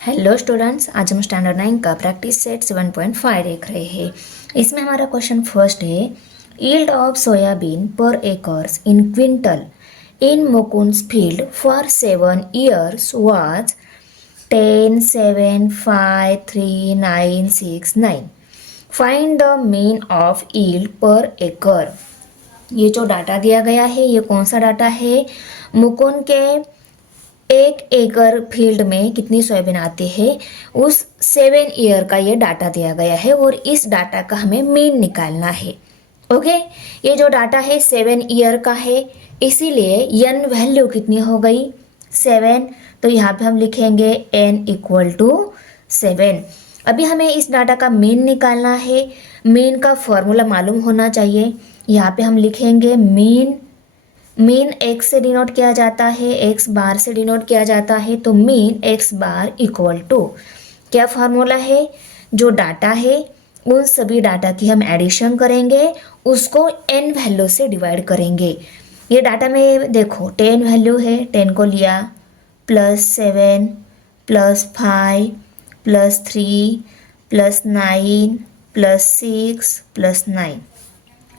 Hello students, आज हम standard 9 का प्रैक्टिस सेट 7.5 देख रहे हैं। इसमें हमारा क्वेश्चन फर्स्ट है, yield of soybean per acres in quintal in Mukund's field for 7 years was 10, 7, 5, 3, 9, 6, 9. Find the mean of yield पर एकड़। ये जो डाटा दिया गया है ये कौन सा डाटा है? मुकुंद के 1 एकड़ फील्ड में कितनी सोयाबीन आती है उस 7 ईयर का ये डाटा दिया गया है और इस डाटा का हमें मीन निकालना है। ओके, ये जो डाटा है 7 ईयर का है, इसीलिए एन वैल्यू कितनी हो गई 7। तो यहाँ पे हम लिखेंगे n इक्वल टू 7। अभी हमें इस डाटा का मीन निकालना है। मीन का फॉर्मूला मालूम होना चाहिए। यहाँ पे हम लिखेंगे मीन x से डिनोट किया जाता है, x बार से डिनोट किया जाता है। तो mean x bar equal to क्या फार्मूला है? जो डाटा है उन सभी डाटा की हम एडिशन करेंगे, उसको n वैल्यू से डिवाइड करेंगे। ये डाटा में देखो 10 वैल्यू है, 10 को लिया +7 +5 +3 +9 +6 +9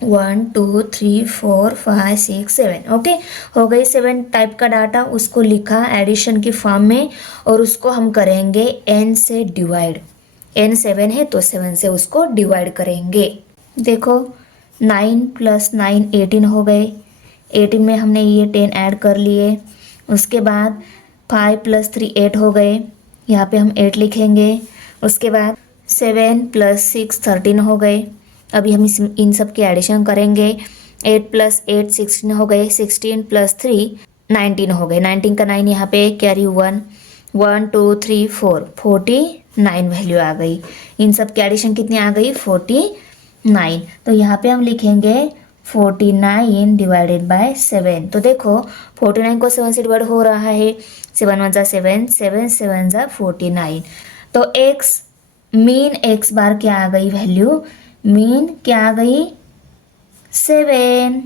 1 2 3 4 5 6 7। ओके, हो गई 7 टाइप का डाटा। उसको लिखा एडिशन की फॉर्म में और उसको हम करेंगे n से डिवाइड। n 7 है तो 7 से उसको डिवाइड करेंगे। देखो 9 + 9 18 हो गए। 18 में हमने ये 10 ऐड कर लिए। उसके बाद 5 + 3 8 हो गए, यहाँ पे हम 8 लिखेंगे। उसके बाद 7 + 6 13 हो गए। अभी हम इन सब की एडिशन करेंगे। 8 + 8 16 हो गए, 16 + 3 19 हो गए। 19 का 9 यहाँ पे कैरी 1 1 2 3 4 49 वैल्यू आ गई। इन सब की एडिशन कितनी आ गई 49। तो यहाँ पे हम लिखेंगे 49 डिवाइडेड बाय 7। तो देखो 49 को 7 से डिवाइड हो रहा है। 7 × 1 = 7, 7 × 7 = 49। तो x मीन x बार क्या आ गई वैल्यू? मीन क्या आ गई 7।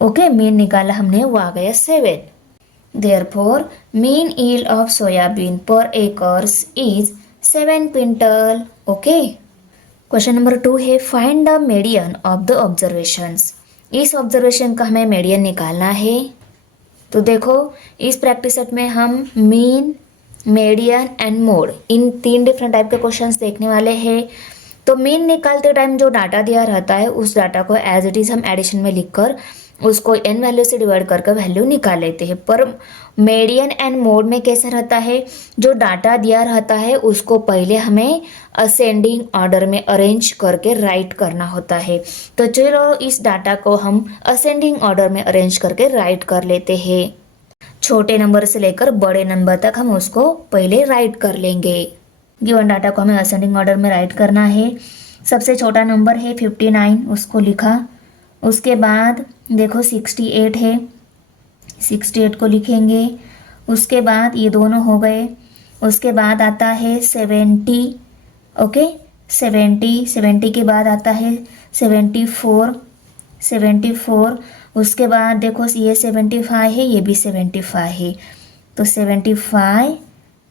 ओके, मीन निकाला हमने, वो आ गया 7। Therefore mean yield of soybean per acres is 7 quintal. Okay, question number 2 है, find the median of the observations. इस ऑब्जर्वेशन का हमें मीडियन निकालना है। तो देखो इस प्रैक्टिस सेट में हम mean, median and mode in 3 different type के क्वेश्चंस देखने वाले हैं। तो मीन निकालते टाइम जो डाटा दिया रहता है उस डाटा को एज इट इज़ हम एडिशन में लिखकर उसको n वैल्यू से डिवाइड करके वैल्यू निकाल लेते हैं। पर मीडियन एंड मोड में कैसा रहता है? जो डाटा दिया रहता है उसको पहले हमें असेंडिंग ऑर्डर में अरेंज करके राइट करना होता है। तो चलो इस डाटा को हम असेंडिंग ऑर्डर में अरेंज करके राइट कर लेते हैं। छोटे नंबर से लेकर बड़े नंबर तक हम उसको पहले राइट कर लेंगे। गिवन डाटा को हमें असेंडिंग ऑर्डर में राइट करना है। सबसे छोटा नंबर है 59, उसको लिखा। उसके बाद देखो 68 है, 68 को लिखेंगे। उसके बाद ये दोनों हो गए। उसके बाद आता है 70। ओके, 70 के बाद आता है 74। उसके बाद देखो ये 75 है, ये भी 75 है। तो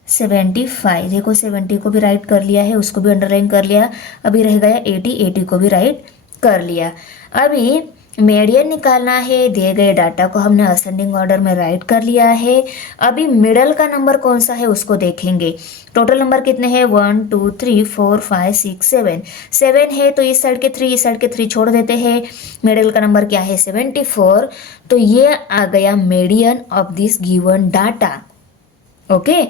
75 देखो 70 को भी राइट कर लिया है, उसको भी अंडरलाइन कर लिया। अभी रह गया 80 को भी राइट कर लिया। अभी मीडियन निकालना है। दिए गए डाटा को हमने असेंडिंग ऑर्डर में राइट कर लिया है। अभी मिडल का नंबर कौन सा है उसको देखेंगे। टोटल नंबर कितने हैं 1 2 3 4 5 6 7। 7 है तो इस साइड के 3 इस साइड के 3 छोड़ देते हैं। मिडल का नंबर क्या है 74। तो ये आ गया median of this given data. Okay,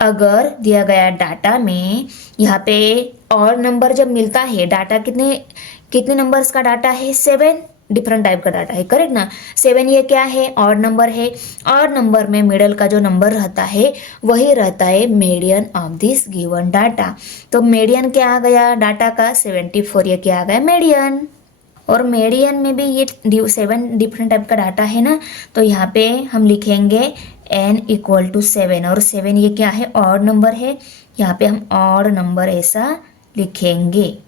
अगर दिया गया डाटा में यहाँ पे और नंबर जब मिलता है, डाटा कितने नंबर्स का डाटा है 7 डिफरेंट टाइप का डाटा है, करेक्ट ना। 7 ये क्या है और नंबर है। और नंबर में मिडल का जो नंबर रहता है वही रहता है median of this given data. तो मीडियन क्या आ गया डाटा का 74, ये क्या आ गया मीडियन। और मीडियन में भी ये 7 डिफरेंट टाइप का डाटा है ना, तो यहाँ पे हम लिखेंगे n = 7। और 7 ये क्या है ऑड नंबर है, यहाँ पे हम ऑड नंबर ऐसा लिखेंगे।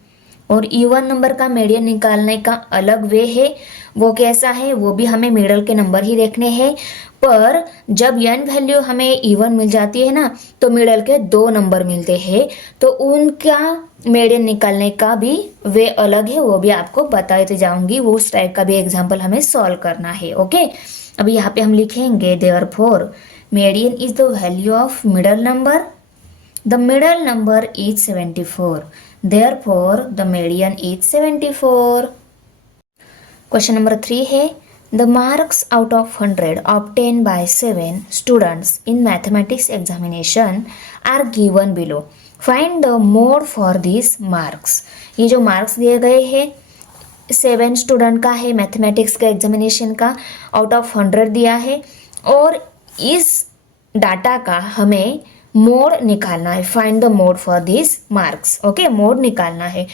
और इवन नंबर का मीडियन निकालने का अलग वे है वो कैसा है, वो भी हमें मिडल के नंबर ही देखने हैं। पर जब n वैल्यू हमें इवन मिल जाती है ना, तो मिडल के 2 नंबर मिलते हैं, तो उनका मीडियन निकालने का भी वे अलग है, वो भी आपको बताते जाऊंगी। वो उस टाइप का भी एग्जाम्पल हमें सॉल्व करना है। ओके, अभी यहाँ पे हम लिखेंगे therefore median is the value of middle number. The middle number is 74, therefore the median is 74। Question number 3 है the marks out of 100 obtained by 7 students in mathematics examination are given below. Find the mode for these marks. ये जो marks दिए गए हैं 7 student का है, mathematics का examination का आउट ऑफ 100 दिया है, और इस डाटा का हमें मोड निकालना है। Find the mode for this marks. Okay, mode निकालना है।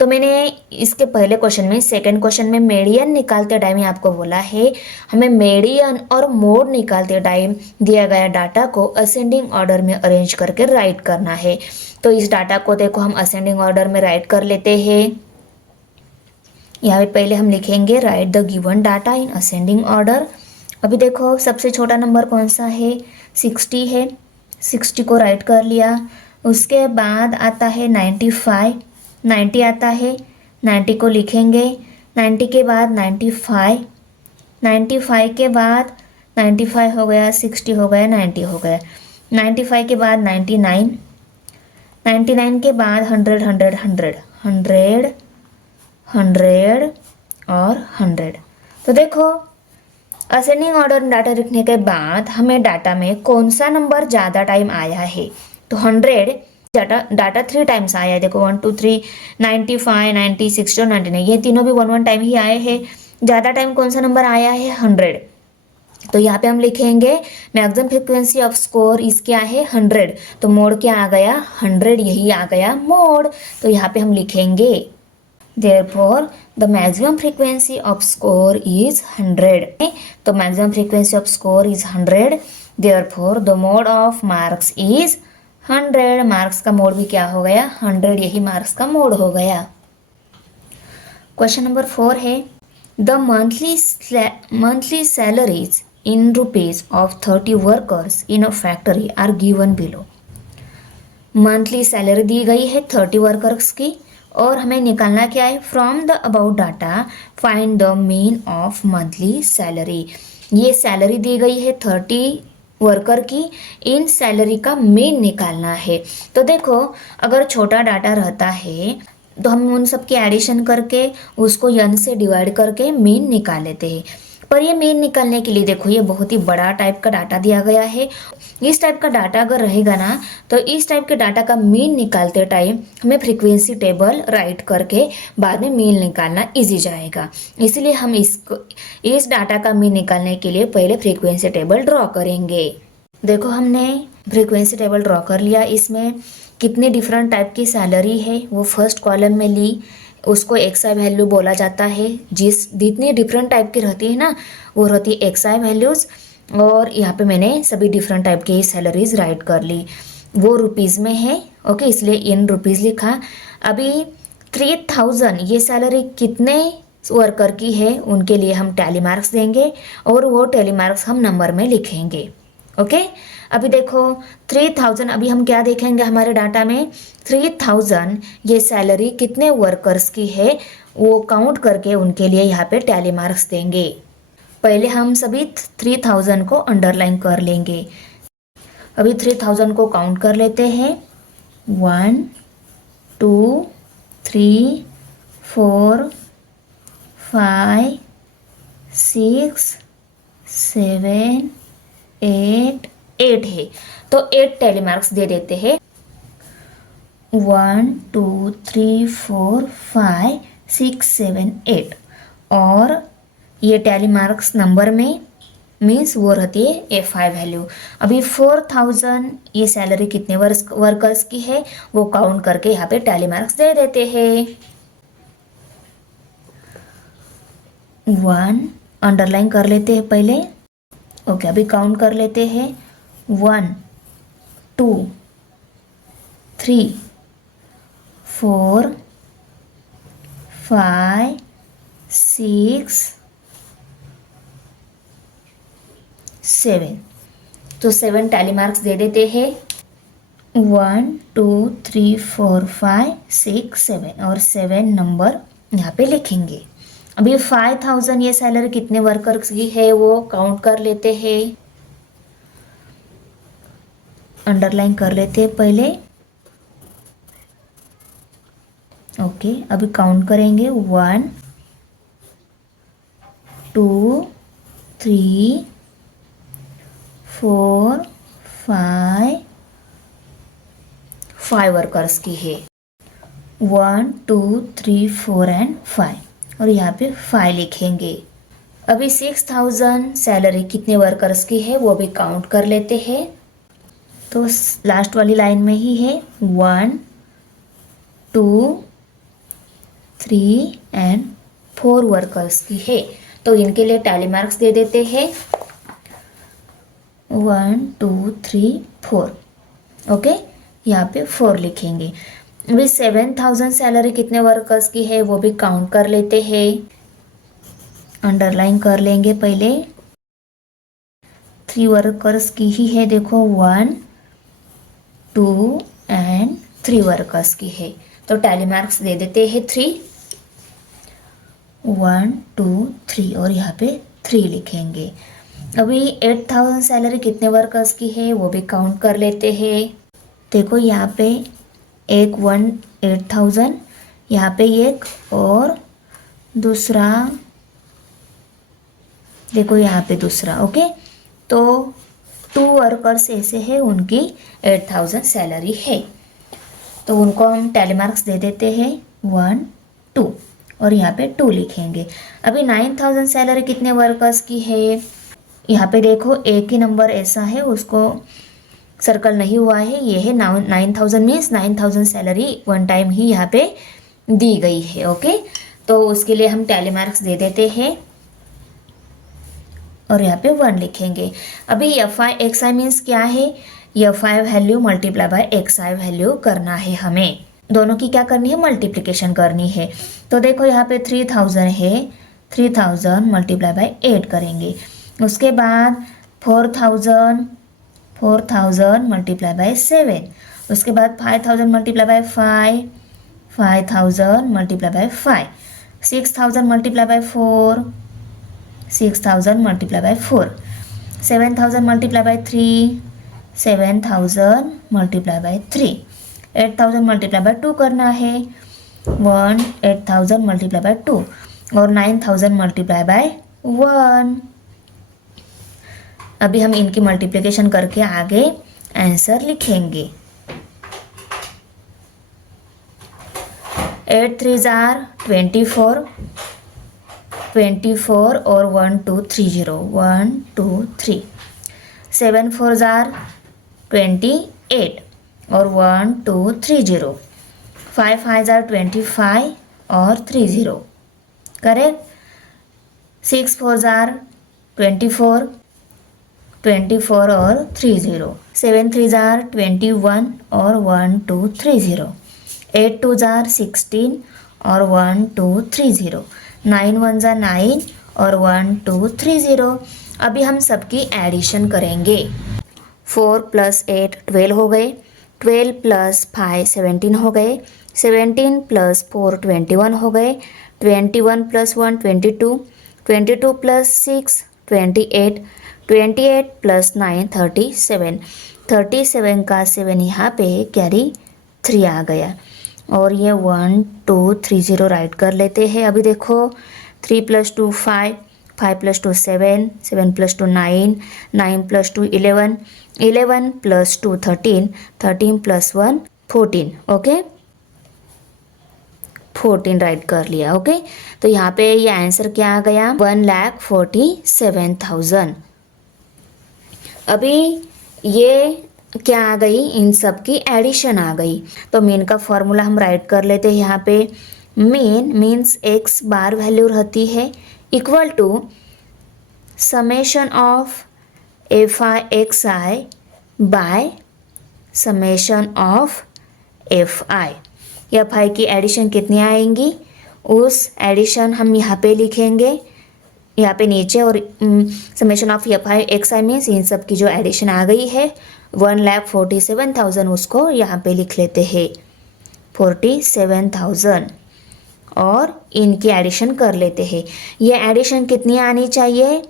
तो मैंने इसके पहले क्वेश्चन में, सेकंड क्वेश्चन में मीडियन निकालते टाइम ही आपको बोला है हमें मीडियन और मोड निकालते टाइम दिया गया डाटा को असेंडिंग ऑर्डर में अरेंज करके राइट करना है। तो इस डाटा को देखो हम असेंडिंग ऑर्डर में राइट कर लेते हैं। यहाँ पे पहले हम लिखेंगे right the given data in ascending order. अभी देखो सबसे छोटा नंबर कौन सा है, 60 है, 60 को राइट कर लिया। उसके बाद आता है 95, 90 आता है, 90 को लिखेंगे। 90 के बाद 95, 95 के बाद 95 हो गया, 60 हो गया, 90 हो गया। 95 के बाद 99, 99 के बाद 100, 100, 100, 100, 100 और 100। तो देखो असेंडिंग ऑर्डर में डाटा लिखने के बाद हमें डाटा में कौन सा नंबर ज़्यादा टाइम आया है, तो 100 डाटा 3 टाइम्स आया है। देखो 1 2 3, 95, 90, 60 और 99, ये तीनों भी 1 टाइम ही आए हैं। ज़्यादा टाइम कौन सा नंबर आया है, 100। तो यहाँ पे हम लिखेंगे मैक्सिमम फ्रीक्वेंसी ऑफ स्कोर इस क्या है, 100। तो मोड क्या आ गया, 100, यही आ गया मोड। तो यहाँ पे हम लिखेंगे therefore the maximum frequency of score is 100। तो maximum frequency of score is 100, therefore the mode of marks is 100। Marks का मोड भी क्या हो गया, 100, यही मार्क्स का मोड हो गया। क्वेश्चन नंबर 4 है the monthly salaries in rupees of 30 workers in a factory are given below. Monthly salary दी गई है 30 वर्कर्स की, और हमें निकालना क्या है, from the about data find the mean of monthly salary. ये सैलरी दी गई है 30 वर्कर की, इन सैलरी का मीन निकालना है। तो देखो अगर छोटा डाटा रहता है तो हम उन सब की एडिशन करके उसको n से डिवाइड करके मीन निकाल लेते हैं। पर ये मीन निकालने के लिए देखो ये बहुत ही बड़ा टाइप का डाटा दिया गया है। इस टाइप का डाटा अगर रहेगा ना, तो इस टाइप के डाटा का मीन निकालते टाइम हमें फ्रीक्वेंसी टेबल राइट करके बाद में मीन निकालना इजी जाएगा। इसलिए हम इस डाटा का मीन निकालने के लिए पहले फ्रीक्वेंसी टेबल ड्रॉ करेंगे। देखो हमने फ्रीक्वेंसी टेबल ड्रॉ कर लिया। इसमें कितने डिफरेंट टाइप की सैलरी है वो फर्स्ट कॉलम में ली, उसको एक्सआई वैल्यू बोला जाता है। जितनी डिफरेंट टाइप की रहती है ना, वो रहती है एक्सआई वैल्यूज़। और यहाँ पे मैंने सभी डिफरेंट टाइप की सैलरीज राइट कर ली। वो रुपीज़ में है, ओके, इसलिए इन रुपीज़ लिखा। अभी 3000 ये सैलरी कितने वर्कर की है उनके लिए हम टैली मार्क्स देंगे, और वो टैली मार्क्स हम नंबर में लिखेंगे। ओके, अभी देखो 3000, अभी हम क्या देखेंगे हमारे डाटा में, 3000 ये सैलरी कितने वर्कर्स की है वो काउंट करके उनके लिए यहाँ पे टैली मार्क्स देंगे। पहले हम सभी 3000 को अंडरलाइन कर लेंगे। अभी 3000 को काउंट कर लेते हैं, 1 2 3 4 5 6 7 8 है, तो 8 टैली मार्क्स दे देते हैं। 1 2 3 4 5 6 7 8, और ये टैली मार्क्स नंबर में मीन्स वो रहती है F5 वैल्यू। अभी 4000 ये सैलरी कितने वर्कर्स की है वो काउंट करके यहाँ पे टैली मार्क्स दे देते हैं। 1 अंडरलाइन कर लेते हैं पहले। ओके, अभी काउंट कर लेते हैं, 1 2 3 4 5 6 7। तो 7 टैली मार्क्स दे देते हैं। 1 2 3 4 5 6 7 और 7 नंबर यहाँ पे लिखेंगे। अभी 5000 ये सैलरी कितने वर्कर्स की है वो काउंट कर लेते हैं, अंडरलाइन कर लेते हैं पहले। ओके, अभी काउंट करेंगे 1 2 3 4 5 वर्कर्स की है। 1 2 3 4 एंड 5 और यहाँ पे 5 लिखेंगे। अभी 6000 सैलरी कितने वर्कर्स की है वो भी काउंट कर लेते हैं। तो लास्ट वाली लाइन में ही है 1 2 3 एंड 4 वर्कर्स की है। तो इनके लिए टैली मार्क्स दे देते हैं 1 2 3 4। ओके, यहाँ पे 4 लिखेंगे। अभी 7000 सैलरी कितने वर्कर्स की है वो भी काउंट कर लेते हैं, अंडरलाइन कर लेंगे पहले। 3 वर्कर्स की ही है, देखो 1 2 एंड 3 वर्कर्स की है। तो टैली मार्क्स दे देते हैं 3 1 2 3 और यहाँ पे 3 लिखेंगे। अभी 8000 सैलरी कितने वर्कर्स की है वो भी काउंट कर लेते हैं। देखो यहाँ पे एक 8000, यहाँ पे एक और दूसरा, देखो यहाँ पे दूसरा। ओके, तो 2 वर्कर्स ऐसे हैं उनकी 8000 सैलरी है, तो उनको हम टैली मार्क्स दे देते हैं 1 2 और यहाँ पे 2 लिखेंगे। अभी 9000 सैलरी कितने वर्कर्स की है, यहाँ पे देखो एक ही नंबर ऐसा है उसको सर्कल नहीं हुआ है, ये है 9000 मीन्स 9000 सैलरी वन टाइम ही यहाँ पे दी गई है। ओके, तो उसके लिए हम टैली मार्क्स दे देते हैं और यहाँ पे 1 लिखेंगे। अभी F I x I means क्या है, F I value multiply by x I value करना है, हमें दोनों की क्या करनी है, मल्टीप्लिकेशन करनी है। तो देखो यहाँ पे 3000 है, 3000 मल्टीप्लाई बाय 8 करेंगे। उसके बाद 4000 मल्टीप्लाई बाय 7, उसके बाद 5000 multiply by 5, 5000 multiply by 5, 6000 multiply by 4, 6000 multiply by 4, 7000 multiply by 3, 7000 multiply by 3, 8000 multiply by 2 करना है 1, 8000 मल्टीप्लाई बाय 2 और 9000 मल्टीप्लाई बाय 1। अभी हम इनकी मल्टीप्लिकेशन करके आगे आंसर लिखेंगे। 8 3 आर 24, 24 और 1 2 3 0, 1 2 3, 7 4 आर 28 और 1 2 3 0, 5 5 आर 25 और 3 0, करेक्ट। 6 4 आर 24, 24 और 3 0, 7 3 आर 21 और 1 2 3 0, 8 2 आर 16 और 1 2 3 0, 9 1 आर 9 और 1 2 3 0। अभी हम सबकी एडिशन करेंगे। 4 + 8 12 हो गए, 12 + 5 17 हो गए, 17 + 4 21 हो गए, 21 + 1 22, 22 + 6 28, 28 + 9 37, 37 का 7 यहाँ पे कैरी 3 आ गया और ये 1 2 3 0 राइट कर लेते हैं। अभी देखो 3 + 2 5, 5 + 2 7, 7 + 2 9, 9 + 2 11, 11 + 2 13, 13 + 1 14। ओके, 14 राइट कर लिया। ओके, तो यहाँ पे ये आंसर क्या आ गया, 1,47,000। अभी ये क्या आ गई, इन सब की एडिशन आ गई। तो मीन का फॉर्मूला हम राइट कर लेते हैं। यहाँ पे mean means x bar value रहती है equal to summation of F I x I by summation of F i. की एडिशन कितनी आएंगी, उस एडिशन हम यहाँ पे लिखेंगे यहाँ पे नीचे और summation of F I x I means in सब की जो एडिशन आ गई है 1,47,000 उसको यहाँ पे लिख लेते हैं 47,000 और इनकी एडिशन कर लेते हैं। ये एडिशन कितनी आनी चाहिए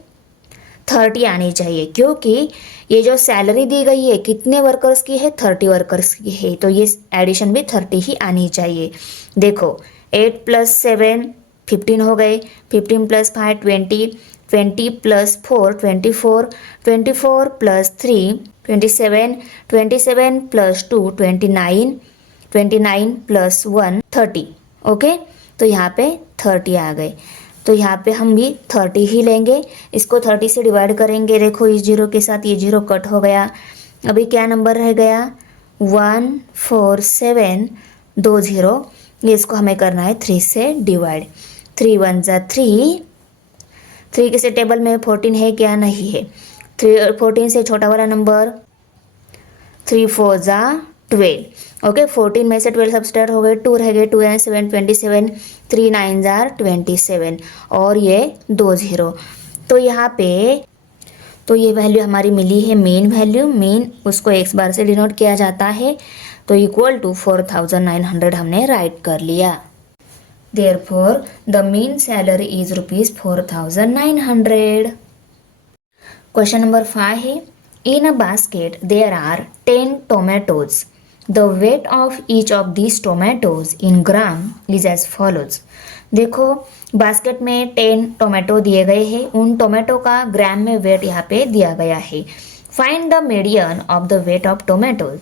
30 आनी चाहिए क्योंकि ये जो सैलरी दी गई है कितने वर्कर्स की है 30 वर्कर्स की है तो ये एडिशन भी 30 ही आनी चाहिए। देखो 8 + 7 15 हो गए 15 + 5 20 20 + 4 24 24 + 3 27 27 + 2 29 29 + 1 30 ओके। तो यहाँ पे 30 आ गए तो यहाँ पे हम भी 30 ही लेंगे। इसको 30 से डिवाइड करेंगे देखो इस जीरो के साथ ये जीरो कट हो गया। अभी क्या नंबर रह गया 147 2 0 ये इसको हमें करना है 3 से डिवाइड 3 1 ज़ा 3 3 किसी टेबल में 14 है क्या नहीं है 14 से छोटा वाला नंबर 3 4 ज़ा 12 ओके 14 में से 12 सब्सट्रैक्ट हो गए 2 रह गए 2 एंड 7 27 3 9 ज़ार 27 और ये 2 0 तो यहाँ पे तो ये वैल्यू हमारी मिली है मेन वैल्यू मेन उसको x बार से डिनोट किया जाता है तो इक्वल टू 4,900 हमने राइट कर लिया। Therefore the mean salary is ₹4,900। Question number 5 है in a basket there are 10 tomatoes. The weight of each of these tomatoes in gram is as follows. देखो बास्केट में 10 टोमेटो दिए गए हैं उन टोमेटो का ग्राम में वेट यहाँ पे दिया गया है। Find the median of the weight of tomatoes.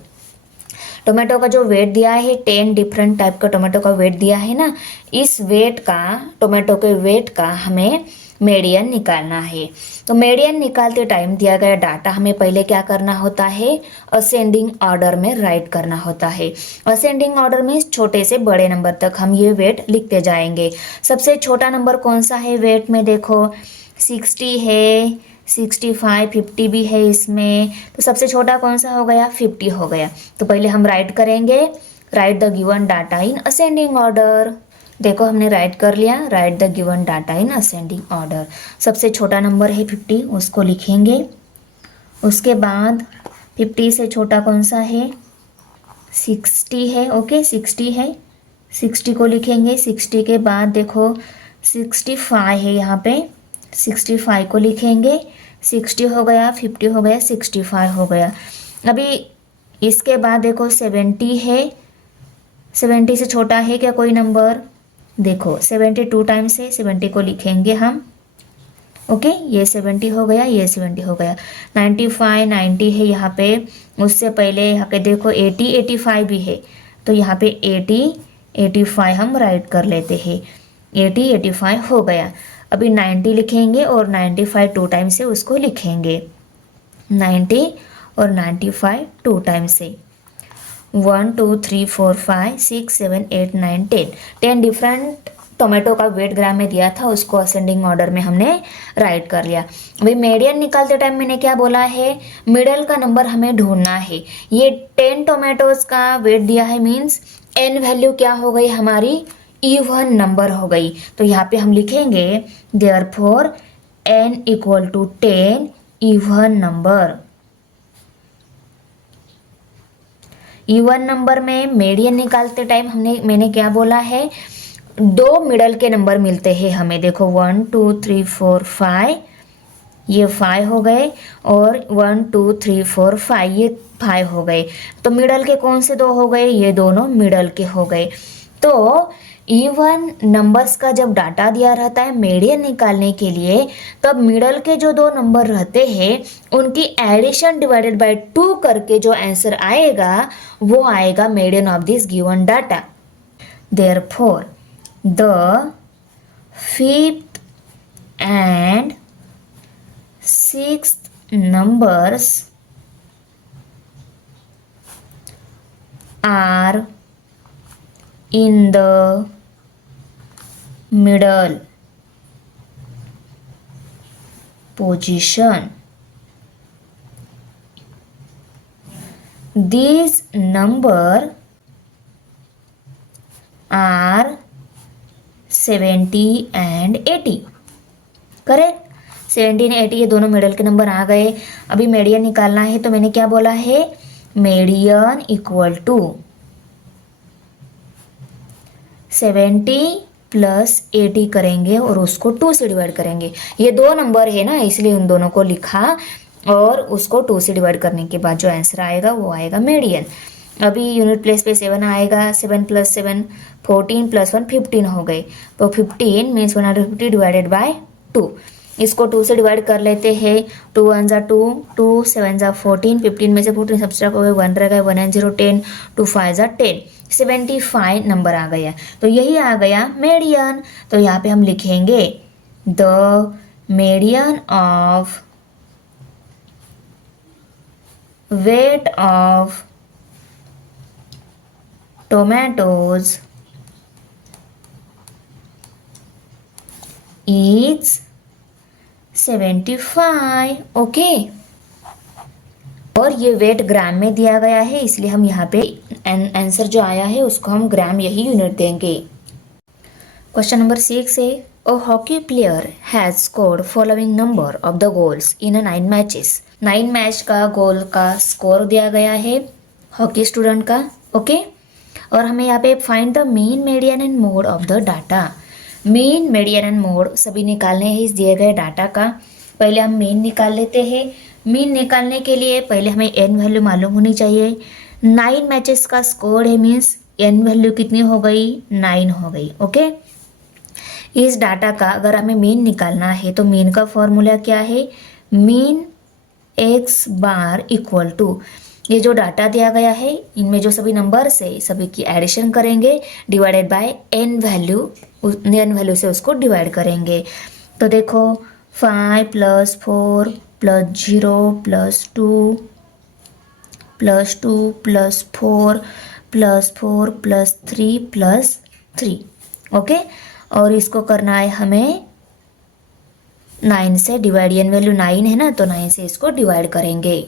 Tomato का जो वेट दिया है 10 डिफरेंट टाइप का टोमेटो का वेट दिया है ना इस वेट का टोमेटो के वेट का हमें मीडियन निकालना है। तो मीडियन निकालते टाइम दिया गया डाटा हमें पहले क्या करना होता है असेंडिंग ऑर्डर में राइट करना होता है। असेंडिंग ऑर्डर में छोटे से बड़े नंबर तक हम ये वेट लिखते जाएंगे। सबसे छोटा नंबर कौन सा है वेट में देखो 60 है 65 50 भी है इसमें तो सबसे छोटा कौन सा हो गया 50 हो गया। तो पहले हम राइट करेंगे right the given data in ascending order. देखो हमने राइट कर लिया right the given data in ascending order. सबसे छोटा नंबर है 50 उसको लिखेंगे। उसके बाद 50 से छोटा कौन सा है 60 है ओके 60 है 60 को लिखेंगे। 60 के बाद देखो 65 है यहाँ पे 65 को लिखेंगे। 60 हो गया 50 हो गया 65 हो गया। अभी इसके बाद देखो 70 है 70 से छोटा है क्या कोई नंबर देखो 72 टाइम्स है 70 को लिखेंगे हम ओके ये 70 हो गया ये 70 हो गया। 95 90 है यहाँ पे उससे पहले यहाँ पे देखो 80 85 भी है तो यहाँ पे 80 85 हम राइट कर लेते हैं 80 85 हो गया। अभी 90 लिखेंगे और 95 टू टाइम से उसको लिखेंगे 90 और 95 टू टाइम से 1 2 3 4 5 6 7 8 9 10 डिफरेंट टोमेटो का वेट ग्राम में दिया था उसको असेंडिंग ऑर्डर में हमने राइट कर लिया। अभी मीडियन निकालते टाइम मैंने क्या बोला है मिडल का नंबर हमें ढूंढना है। ये 10 टोमेटोज का वेट दिया है मीन्स एन वैल्यू क्या हो गई हमारी इवन नंबर हो गई। तो यहाँ पे हम लिखेंगे therefore n equal to 10 even number. Even number में मीडियन निकालते टाइम मैंने क्या बोला है दो मिडल के नंबर मिलते हैं हमें। देखो 1 2 3 4 5 ये 5 हो गए और 1 2 3 4 5 ये 5 हो गए। तो मिडल के कौन से दो हो गए ये दोनों मिडल के हो गए। तो इवन नंबर्स का जब डाटा दिया रहता है मीडियन निकालने के लिए तब मिडल के जो दो नंबर रहते हैं उनकी एडिशन डिवाइडेड बाय 2 करके जो आंसर आएगा वो आएगा median of this given data. Therefore the 5th and 6th numbers are in the middle position. These number are 70 and 80. Correct. 17, 80 ये दोनों मिडल के नंबर आ गए। अभी मीडियन निकालना है, तो मैंने क्या बोला है, मीडियन इक्वल टू 70 प्लस 80 करेंगे और उसको 2 से डिवाइड करेंगे। ये दो नंबर है ना, इसलिए उन दोनों को लिखा और उसको 2 से डिवाइड करने के बाद जो आंसर आएगा वो आएगा मीडियन। अभी यूनिट प्लेस पे 7 आएगा, 7 प्लस 7 14 प्लस 1 15 हो गए। तो 15 मीन्स 150 डिवाइडेड बाय 2। इसको 2 से डिवाइड कर लेते हैं। 2 1 जा 2, 2 7 जा 14, 15 में से 14 सब्ट्रैक्ट हो गए, 1 रह गए, 1 and 0 10, 2 5 जा 10, 75 नंबर आ गया। तो यही आ गया मीडियन। तो यहाँ पे हम लिखेंगे the median of weight of tomatoes is 75। Okay, और ये वेट ग्राम में दिया गया है, इसलिए हम यहाँ पे आंसर जो आया है उसको हम ग्राम यही यूनिट देंगे। क्वेश्चन नंबर 6 है, a hockey player has scored following number of the goals in a 9 matches. 9 match का गोल का स्कोर दिया गया है हॉकी स्टूडेंट का। ओके, और हमें यहाँ पे find the mean, median and mode of the data. Mean, median and mode सभी निकालने हैं इस दिए गए डाटा का। पहले हम मीन निकाल लेते हैं। मीन निकालने के लिए पहले हमें एन वैल्यू मालूम होनी चाहिए। 9 मैचेस का स्कोर है, मीन्स एन वैल्यू कितनी हो गई, 9 हो गई। ओके, इस डाटा का अगर हमें मीन निकालना है तो मीन का फॉर्मूला क्या है, mean x bar equal to, ये जो डाटा दिया गया है इनमें जो सभी नंबर्स है सभी की एडिशन करेंगे डिवाइडेड बाय एन वैल्यू से उसको डिवाइड करेंगे। तो देखो 5 plus 4 plus 0 plus 2 plus 2 plus 4 plus 4 plus 3 plus 3। Okay, और इसको करना है हमें 9 से डिवाइड, एन वैल्यू 9 है ना, तो 9 से इसको डिवाइड करेंगे।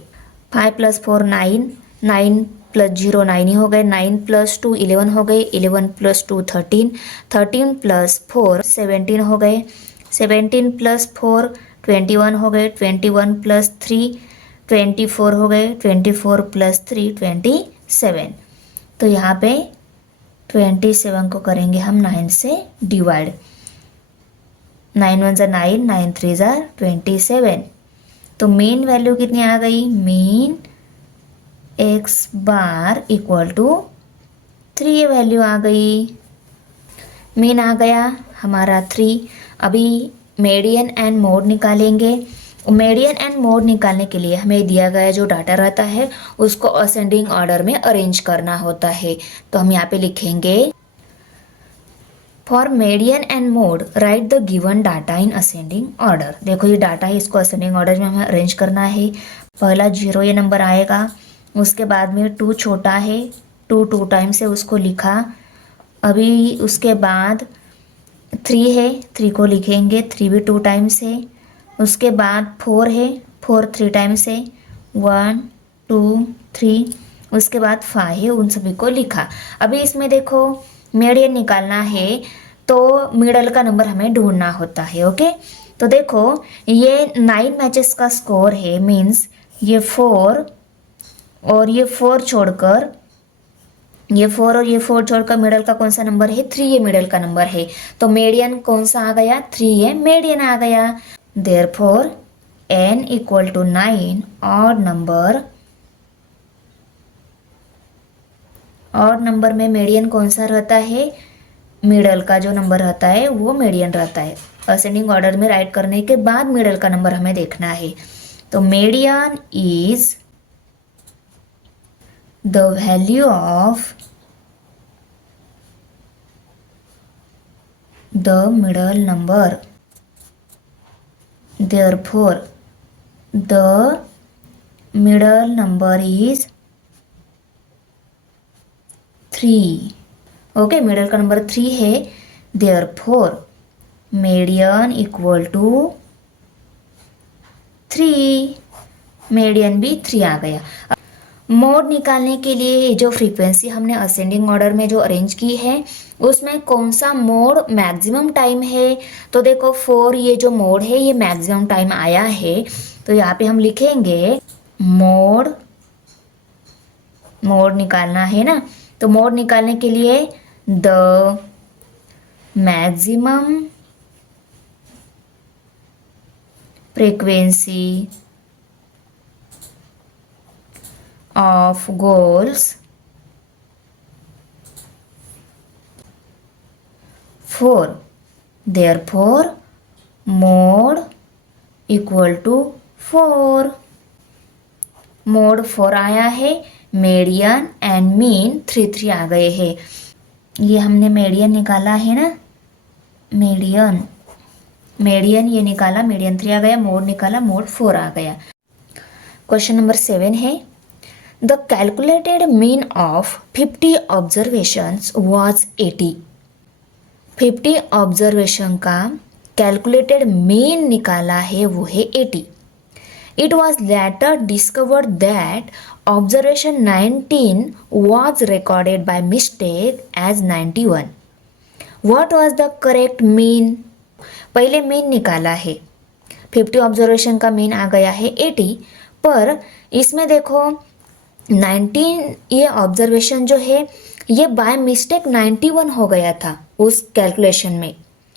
5 प्लस 4 9, 9 प्लस 0 9 ही हो गए, 9 प्लस 2 11 हो गए, 11 प्लस 2 13, 13 प्लस 4 17 हो गए, 17 प्लस 4 21 हो गए, 21 प्लस 3 24 हो गए, 24 प्लस 3 27। तो यहाँ पे 27 को करेंगे हम 9 से डिवाइड। 9 1 जा 9, 9 3 जा 27। तो मेन वैल्यू कितनी आ गई, mean x bar equal to 3 ये वैल्यू आ गई। मीन आ गया हमारा 3। अभी मीडियन एंड मोड निकालेंगे। मीडियन एंड मोड निकालने के लिए हमें दिया गया जो डाटा रहता है उसको असेंडिंग ऑर्डर में अरेंज करना होता है। तो हम यहाँ पे लिखेंगे for median and mode right the given data in ascending order. देखो ये डाटा है, इसको असेंडिंग ऑर्डर में हमें अरेंज करना है। पहला 0 ये नंबर आएगा, उसके बाद में 2 छोटा है, 2 2 टाइम्स से उसको लिखा। अभी उसके बाद 3 है, 3 को लिखेंगे, 3 भी 2 टाइम्स है। उसके बाद 4 है, 4 3 टाइम्स है, 1 2 3। उसके बाद 5 है, उन सभी को लिखा। अभी इसमें देखो मीडियन निकालना है तो मिडल का नंबर हमें ढूंढना होता है। ओके, तो देखो ये 9 मैचेस का स्कोर है, मीन्स ये 4 और ये 4 छोड़कर, ये 4 और ये 4 छोड़कर मिडल का कौन सा नंबर है, 3 ये मिडल का नंबर है। तो मीडियन कौन सा आ गया, 3 ये मीडियन आ गया। देयरफॉर n इक्वल टू 9 और नंबर में मीडियन कौन सा रहता है, मिडल का जो नंबर रहता है वो मीडियन रहता है। असेंडिंग ऑर्डर में राइट करने के बाद मिडल का नंबर हमें देखना है। तो median is the value of the middle number, therefore the middle number is 3। Okay, middle का नंबर 3 है, therefore median equal to 3। Median भी 3 आ गया। मोड निकालने के लिए जो फ्रीक्वेंसी हमने असेंडिंग ऑर्डर में जो अरेंज की है उसमें कौन सा मोड मैक्सिमम टाइम है, तो देखो 4 ये जो मोड है ये मैक्सिमम टाइम आया है, तो यहाँ पे हम लिखेंगे मोड, मोड निकालना है ना, तो मोड निकालने के लिए the maximum frequency of goals for, therefore mode equal to 4, mode 4 आया है, मीडियन एंड मीन 3 आ गए हैं। ये हमने मीडियन निकाला है ना, मीडियन मीडियन ये निकाला, मीडियन 3 आ गया, मोड निकाला, मोड 4 आ गया। क्वेश्चन नंबर 7 है The calculated mean of 50 observations was 80. 50 observation का कैलकुलेटेड मीन निकाला है वो है 80. It was later discovered that observation 19 was recorded by mistake as 91. What was the correct mean? पहले मीन निकाला है, 50 ऑब्जर्वेशन का मीन आ गया है 80, पर इसमें देखो 19 ये ऑब्जर्वेशन जो है ये बाय मिस्टेक 91 हो गया था उस कैलकुलेशन में,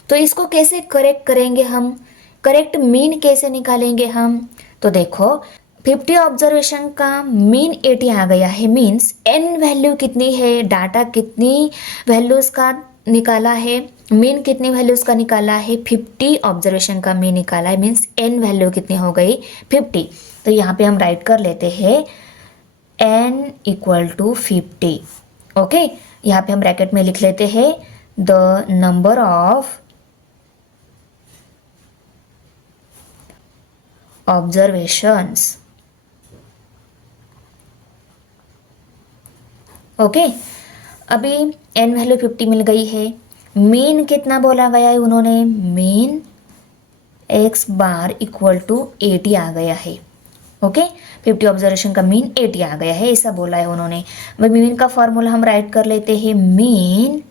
तो इसको कैसे करेक्ट करेंगे हम, करेक्ट मीन कैसे निकालेंगे हम, तो देखो 50 ऑब्जर्वेशन का मीन 80 आ गया है, मीन्स एन वैल्यू कितनी है, डाटा कितनी वैल्यूज़ का निकाला है, मीन कितनी वैल्यूज़ का निकाला है, 50 ऑब्जर्वेशन का मीन निकाला है, मीन्स एन वैल्यू कितनी हो गई 50। तो यहाँ पे हम राइट कर लेते हैं n इक्वल टू 50। ओके, यहाँ पे हम ब्रैकेट में लिख लेते हैं the number of observations. Okay, अभी n वैल्यू 50 मिल गई है, मीन कितना बोला गया है उन्होंने, mean x bar equal to 80 आ गया है। ओके, 50 ऑब्जर्वेशन का मीन 80 आ गया है, ऐसा बोला है उन्होंने। वही मीन का फॉर्मूला हम राइट कर लेते हैं, mean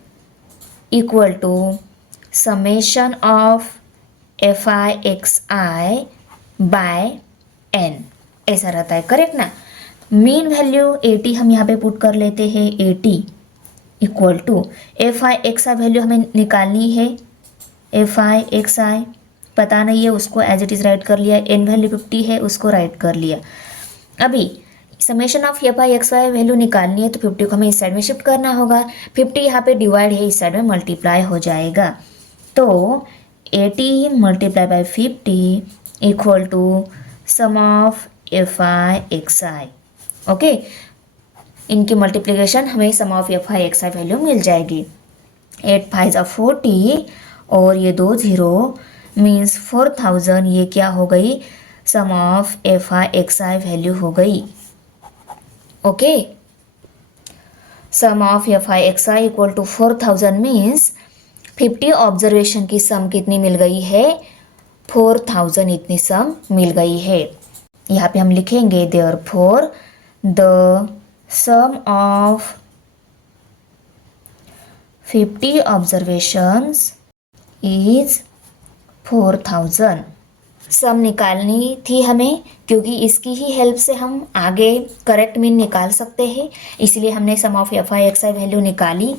equal to summation of F I x I by n, ऐसा रहता है, करेक्ट ना। मीन वैल्यू 80 हम यहाँ पे पुट कर लेते हैं, 80 equal to f I x I value हमें निकालनी है, एफ आई एक्स आई पता नहीं है उसको एज इट इज़ राइट कर लिया, एन वैल्यू 50 है उसको राइट कर लिया। अभी summation of F I x y value निकालनी है तो 50 को हमें इस साइड में शिफ्ट करना होगा, 50 यहाँ पे डिवाइड है, इस साइड में मल्टीप्लाई हो जाएगा, तो 80 multiply by 50 equal to sum of F I x I. Okay, इनकी मल्टीप्लिकेशन हमें sum of F I x I value मिल जाएगी, 8 5 40 और ये 2 0 मीन्स 4000, ये क्या हो गई, sum of F I x I value हो गई। Okay, sum of F I x I equal to 4000 means 50 observation की सम कितनी मिल गई है, 4000 इतनी सम मिल गई है। यहाँ पे हम लिखेंगे therefore the sum of 50 observations is 4000। Sum निकालनी थी हमें क्योंकि इसकी ही हेल्प से हम आगे करेक्ट मीन निकाल सकते हैं, इसलिए हमने sum of F I x I value निकाली।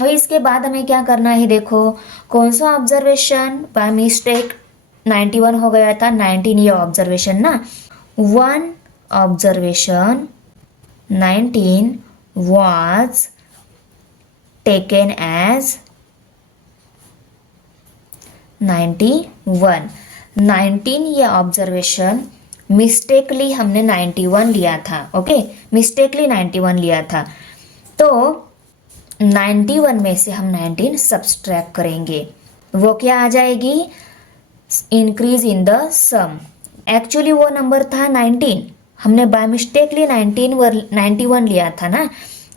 और इसके बाद हमें क्या करना है, देखो कौन सा ऑब्जर्वेशन बाय मिस्टेक 91 हो गया था, 19 ये ऑब्जर्वेशन ना, 1 ऑब्जर्वेशन 19 was taken as 91। 19 ये ऑब्जर्वेशन मिस्टेकली हमने 91 लिया था। ओके, मिस्टेकली 91 लिया था, तो 91 में से हम 19 सब्सट्रैक्ट करेंगे, वो क्या आ जाएगी, increase in the sum. Actually वो नंबर था 19, हमने बाय मिस्टेकली 91 लिया था ना,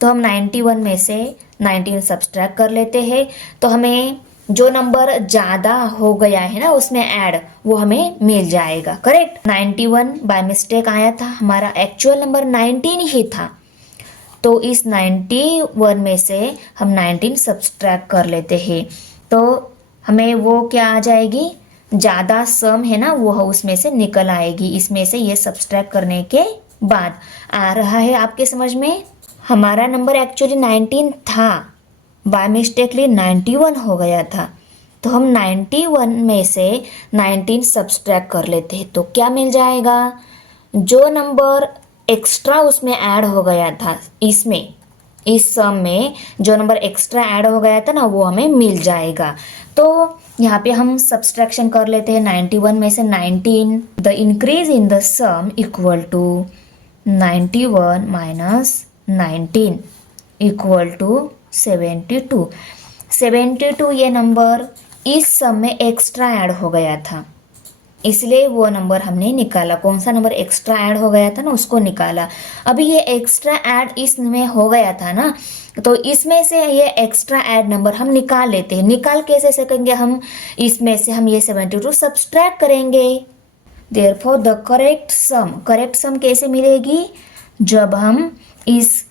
तो हम 91 में से 19 सब्सट्रैक्ट कर लेते हैं, तो हमें जो नंबर ज़्यादा हो गया है ना उसमें ऐड, वो हमें मिल जाएगा। करेक्ट। 91 बाय मिस्टेक आया था, हमारा एक्चुअल नंबर 19 ही था, तो इस 91 में से हम 19 सब्सट्रैक्ट कर लेते हैं, तो हमें वो क्या आ जाएगी, ज़्यादा सम है ना वो उसमें से निकल आएगी, इसमें से ये सब्सट्रैक्ट करने के बाद। आ रहा है आपके समझ में? हमारा नंबर एक्चुअली 19 था, बाय मिस्टेकली 91 हो गया था, तो हम 91 में से 19 सब्सट्रैक्ट कर लेते हैं, तो क्या मिल जाएगा, जो नंबर एक्स्ट्रा उसमें ऐड हो गया था, इसमें इस सम में जो नंबर एक्स्ट्रा ऐड हो गया था ना वो हमें मिल जाएगा। तो यहाँ पे हम सब्सट्रैक्शन कर लेते हैं 91 में से 19, the increase in the sum equal to 91 minus 19 equal to 72। 72 ये नंबर इस सम में एक्स्ट्रा ऐड हो गया था, इसलिए वो नंबर हमने निकाला। कौन सा नंबर एक्स्ट्रा ऐड हो गया था ना उसको निकाला। अभी ये एक्स्ट्रा ऐड इसमें हो गया था ना, तो इसमें से ये एक्स्ट्रा ऐड नंबर हम निकाल लेते हैं। निकाल कैसे सकेंगे हम, इसमें से हम ये 72 सब्सट्रैक्ट करेंगे। देयरफॉर द करेक्ट सम कैसे मिलेगी, जब हम इस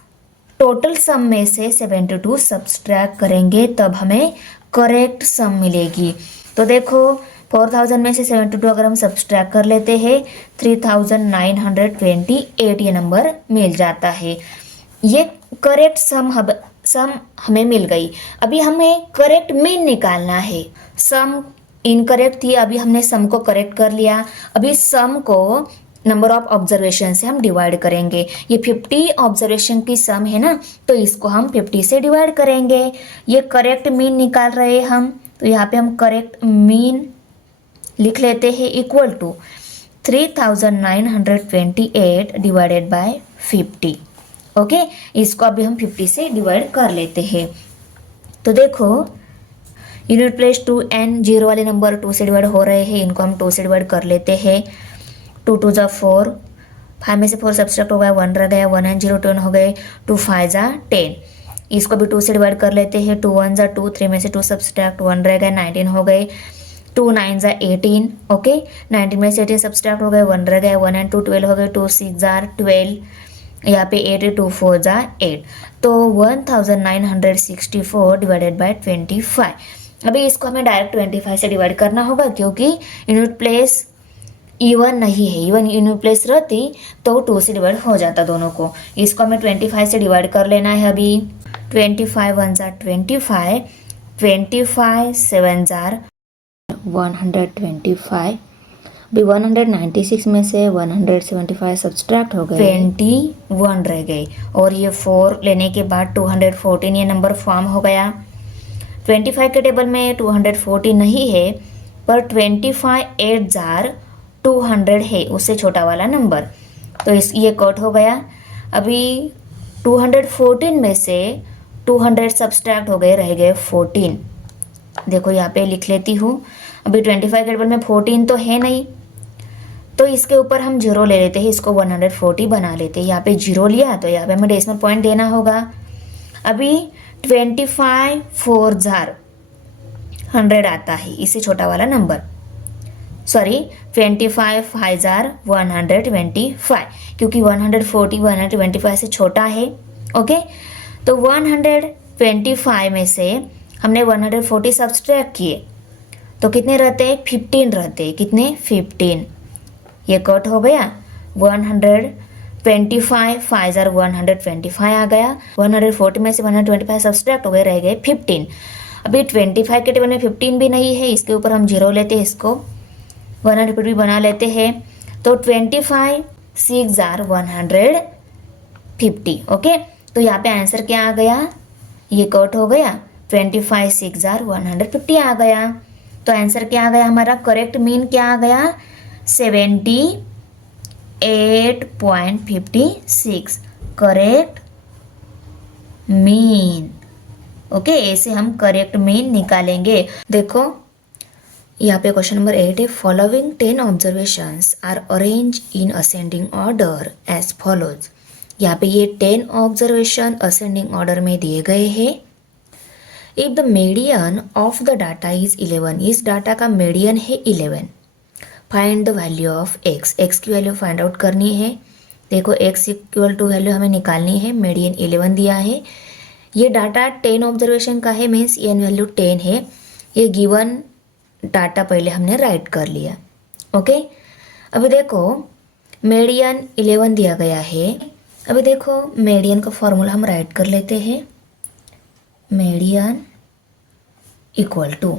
टोटल सम में से 72 सब्सट्रैक्ट करेंगे तब हमें करेक्ट सम मिलेगी। तो देखो 4000 में से 72 अगर हम सब्सट्रैक्ट कर लेते हैं 3928 ये नंबर मिल जाता है। ये करेक्ट सम हमें मिल गई। अभी हमें करेक्ट मीन निकालना है। सम इनकरेक्ट थी, अभी हमने सम को करेक्ट कर लिया। अभी सम को नंबर ऑफ ऑब्जर्वेशन से हम डिवाइड करेंगे। ये 50 ऑब्जर्वेशन की सम है ना, तो इसको हम 50 से डिवाइड करेंगे। ये करेक्ट मीन निकाल रहे हम, तो यहाँ पे हम करेक्ट मीन लिख लेते हैं equal to 3928 divided by 50। Okay, इसको अभी हम 50 से डिवाइड कर लेते हैं। तो देखो यूनिट प्लेस 2 एन, जीरो वाले नंबर 2 से डिवाइड हो रहे हैं, इनको हम 2 से डिवाइड कर लेते हैं। 2 2 जा 4, 5 में से 4 सब्सट्रैक्ट हो गया, 1 रह गया, 1 एंड 0 10 हो गए, 2 5 जा 10, इसको भी 2 से डिवाइड कर लेते हैं। 2 1 जा 2, 3 में से 2 सब्सट्रैक्ट, 1 रह गया, 19 हो गए, 2 9 जा 18। ओके, 19 में से 18 सब्सट्रैक्ट हो गए, 1 रह गया, 1 एंड 2 12 हो गए, 2 6 जा 12, यहाँ पे 8 2 4 जा 8, तो 1964 डिवाइडेड बाय 25। अभी इसको हमें डायरेक्ट 25 से डिवाइड करना होगा, क्योंकि यूनिट प्लेस इवन नहीं है। इवन यूनिट प्लेस रहती तो 2 से डिवाइड हो जाता दोनों को। इसको हमें 25 से डिवाइड कर लेना है। अभी 25 1 जा 25, 25 7 जार 125। अभी 196 में से 175 सब्सट्रैक्ट हो गए, 21 रह गई, और ये 4 लेने के बाद 214 ये नंबर फॉर्म हो गया। 25 के टेबल में 240 नहीं है, पर 25 8 जार 200 है, उससे छोटा वाला नंबर, तो ये कट हो गया। अभी 214 में से 200 सब्सट्रैक्ट हो गए, रह गए 14। देखो यहाँ पे लिख लेती हूँ। अभी 25 के टेबल में 14 तो है नहीं, तो इसके ऊपर हम 0 ले लेते हैं, इसको 140 बना लेते हैं। यहाँ पे 0 लिया तो यहाँ पे हमें डेसिमल पॉइंट देना होगा। अभी 25 4 जार 100 आता है, इससे छोटा वाला नंबर, सॉरी 25 5 जार 125, क्योंकि 140 125 से छोटा है। ओके, तो 125 में से हमने 140 सब्सट्रैक्ट किए, तो कितने रहते, 15 रहते। कितने, 15, ये कट हो गया। 125 5 जार 125 आ गया। 140 में से 125 सब्सट्रैक्ट हो गए, रह गए 15। अभी 25 के टेबल में 15 भी नहीं है, इसके ऊपर हम 0 लेते हैं, इसको 100 भी बना लेते हैं। तो 25 6 जार 150। ओके, तो यहाँ पे आंसर क्या आ गया, ये कट हो गया। 25 6 जार 150 आ गया। तो आंसर क्या आ गया हमारा, करेक्ट मीन क्या आ गया, 78.56 करेक्ट मीन। ओके, ऐसे हम करेक्ट मीन निकालेंगे। देखो यहाँ पे क्वेश्चन नंबर 8 है, following 10 observations are arrange in ascending order as follows. यहाँ पे ये 10 ऑब्जर्वेशन असेंडिंग ऑर्डर में दिए गए हैं। If the median of the data is 11, इस डाटा का मीडियन है 11, find the value of x, x की वैल्यू फाइंड आउट करनी है। देखो एक्स इक्वल टू वैल्यू हमें निकालनी है, मीडियन 11 दिया है, ये डाटा 10 ऑब्जर्वेशन का है, मीन्स एन वैल्यू 10 है। ये गिवन डाटा पहले हमने राइट कर लिया। ओके, अभी देखो मीडियन 11 दिया गया है। अभी देखो मीडियन का फॉर्मूला हम राइट कर लेते हैं, मीडियन इक्वल टू,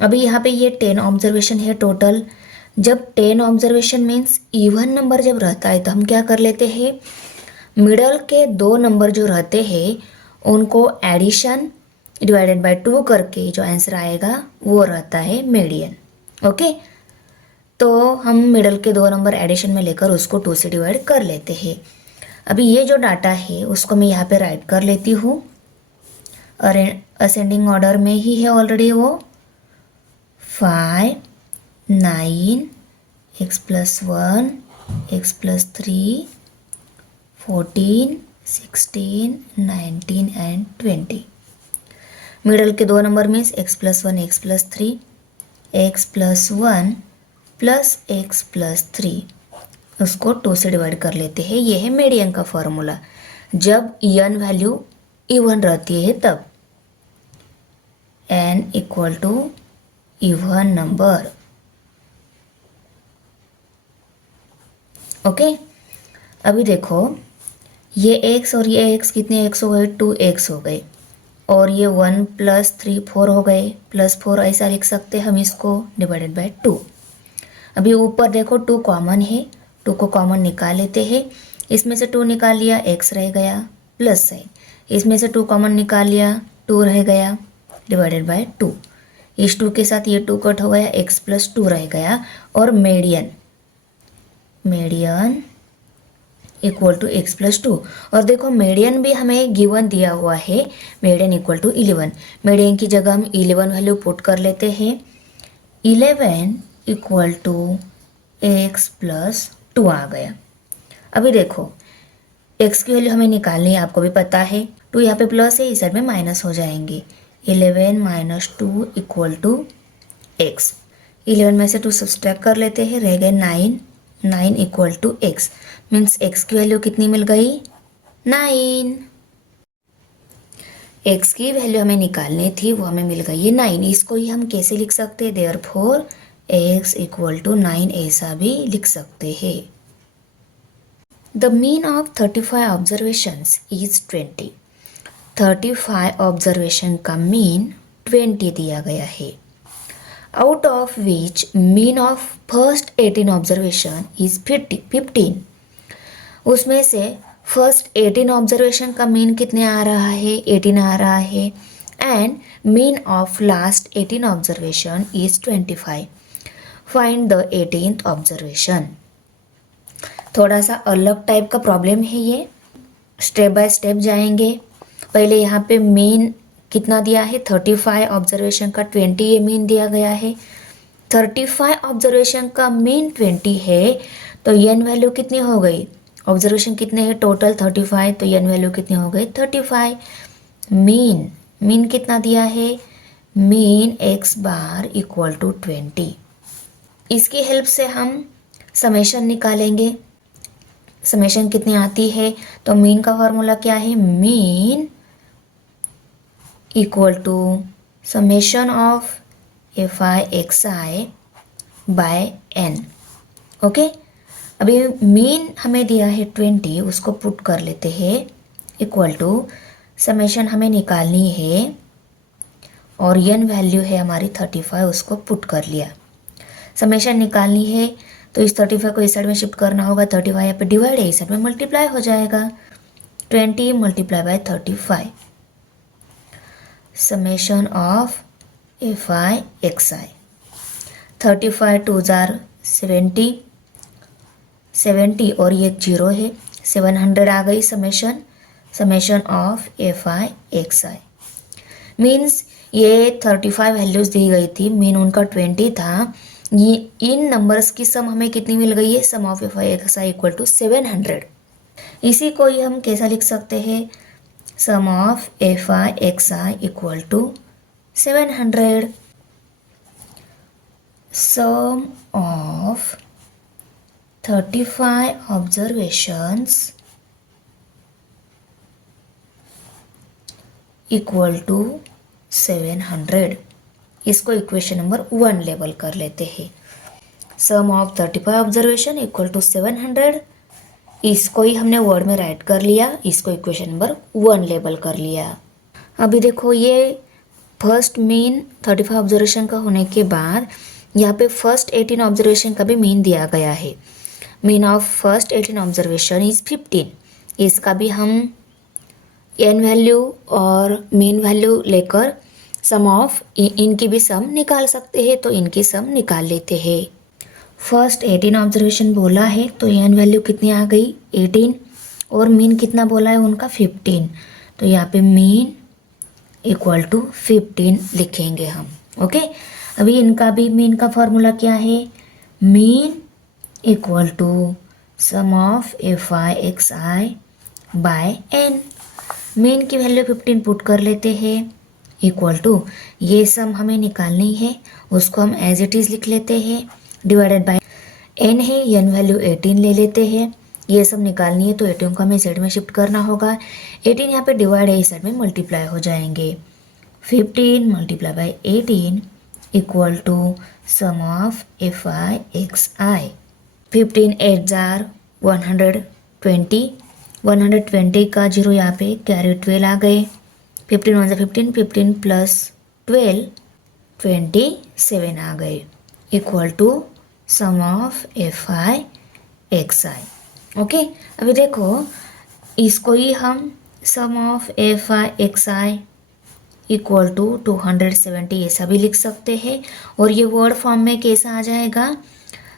अभी यहाँ पे ये 10 ऑब्जर्वेशन है टोटल। जब 10 ऑब्जर्वेशन मीन्स इवन नंबर जब रहता है तो हम क्या कर लेते हैं, मिडल के दो नंबर जो रहते हैं उनको एडिशन डिवाइडेड बाय 2 करके जो आंसर आएगा वो रहता है मीडियन। ओके, तो हम मिडल के दो नंबर एडिशन में लेकर उसको 2 से डिवाइड कर लेते हैं। अभी ये जो डाटा है उसको मैं यहाँ पे राइट कर लेती हूँ, और असेंडिंग ऑर्डर में ही है ऑलरेडी वो, 5 9 x plus 1 x plus 3 14 16 19 and 20। Middle के दो number means x plus 1 x plus 3 x plus 1 plus x plus 3, उसको 2 से डिवाइड कर लेते हैं। ये है मीडियन का फॉर्मूला, जब n वैल्यू इवन रहती है तब, n equal to even number. Okay, अभी देखो ये x और ये x कितने x हो गए, 2x हो गए, और ये 1 + 3 4 हो गए, +4 ऐसा लिख सकते हम इसको, डिवाइडेड बाय 2। अभी ऊपर देखो 2 कॉमन है, 2 को कॉमन निकाल लेते हैं, इसमें से 2 निकाल लिया x रह गया प्लस साइन, इसमें से 2 कॉमन निकाल लिया 2 रह गया डिवाइडेड बाय 2, इस 2 के साथ ये 2 कट हो गया, x + 2 रह गया, और मीडियन इक्वल टू x + 2। और देखो मीडियन भी हमें गिवन दिया हुआ है, मीडियन इक्वल टू 11, मीडियन की जगह हम 11 वैल्यू पुट कर लेते हैं, 11 इक्वल टू x + 2 आ गया। अभी देखो x की वैल्यू हमें निकालनी है, आपको भी पता है, 2 यहाँ पे प्लस है, इस साइड में माइनस हो जाएंगे, 11 - 2 इक्वल टू x, 11 में से 2 सब्सट्रैक्ट कर लेते हैं, रह गए 9, 9 equal to x, means x की वैल्यू कितनी मिल गई, 9। x की वैल्यू हमें निकालनी थी, वो हमें मिल गई है 9। इसको ही हम कैसे लिख सकते हैं, देयरफॉर x इक्वल टू 9 ऐसा भी लिख सकते हैं। The mean of 35 observations is 20, 35 observation का मीन 20 दिया गया है, out of which mean of first 18 observation is 15, उसमें से फर्स्ट 18 ऑब्जर्वेशन का मीन कितने आ रहा है, 18 आ रहा है, and mean of last 18 observation is 25, find the 18th observation. थोड़ा सा अलग टाइप का प्रॉब्लम है ये, स्टेप बाय स्टेप जाएंगे। पहले यहाँ पे मीन कितना दिया है, 35 ऑब्जर्वेशन का 20 ये मीन दिया गया है, 35 ऑब्जर्वेशन का मीन 20 है, तो n वैल्यू कितनी हो गई, ऑब्जर्वेशन कितने हैं टोटल 35, तो n वैल्यू कितनी हो गई 35। मीन कितना दिया है, mean x bar equal to 20। इसकी हेल्प से हम समेशन निकालेंगे, समेशन कितनी आती है, तो मीन का फॉर्मूला क्या है, mean equal to summation of fi xi by n। Okay, अभी मीन हमें दिया है 20, उसको पुट कर लेते हैं, इक्वल टू समेशन हमें निकालनी है, और n वैल्यू है हमारी 35, उसको पुट कर लिया। समेशन निकालनी है तो इस 35 को इस साइड में शिफ्ट करना होगा, 35 यहाँ पे डिवाइड है, इस साइड में मल्टीप्लाई हो जाएगा, 20 × 35, summation of fi xi, 35 2 jar 70, 70 और ये 0 है, 700 आ गई summation of fi xi। Means ये 35 वैल्यूज दी गई थी, मीन उनका 20 था, ये इन नंबर्स की सम हमें कितनी मिल गई है, sum of fi xi equal to 700। इसी को ही हम कैसा लिख सकते हैं, sum of fi xi equal to 700. Sum of 35 observations equal to 700. इसको इक्वेशन नंबर 1 लेबल कर लेते हैं. Sum of 35 observation equal to 700. इसको ही हमने वर्ड में राइट कर लिया, इसको इक्वेशन नंबर 1 लेबल कर लिया. अभी देखो ये फर्स्ट मीन 35 ऑब्जर्वेशन का होने के बाद यहाँ पे फर्स्ट 18 ऑब्जर्वेशन का भी मीन दिया गया है. Mean of first 18 observation is 15. इसका भी हम एन वैल्यू और मीन वैल्यू लेकर सम ऑफ इनकी भी सम निकाल सकते हैं, तो इनकी सम निकाल लेते हैं. फर्स्ट 18 ऑब्जर्वेशन बोला है तो एन वैल्यू कितनी आ गई 18 और मीन कितना बोला है उनका 15. तो यहाँ पे मीन इक्वल टू 15 लिखेंगे हम. ओके, अभी इनका भी मीन का फॉर्मूला क्या है, mean equal to sum of F I x I by N. Mean की वैल्यू 15 पुट कर लेते हैं इक्वल टू ये सम हमें निकालनी है, उसको हम एज इट इज़ लिख लेते हैं डिवाइडेड बाय एन है, एन वैल्यू 18 ले लेते हैं. ये सब निकालनी है तो 18 को हमें साइड में शिफ्ट करना होगा. 18 यहाँ पे डिवाइड है, इस साइड में मल्टीप्लाई हो जाएंगे. 15 multiply by 18 equal to sum of F I x I. 15 8 जार 120. 120 का जीरो यहाँ पे कैरी 12 आ गए. 15 1 15, 15 प्लस 12 27 आ गए equal to sum of F I x I. Okay, अभी देखो इसको ही हम sum of F I x I equal to 270 ऐसा भी लिख सकते हैं. और ये वर्ड फॉर्म में कैसा आ जाएगा,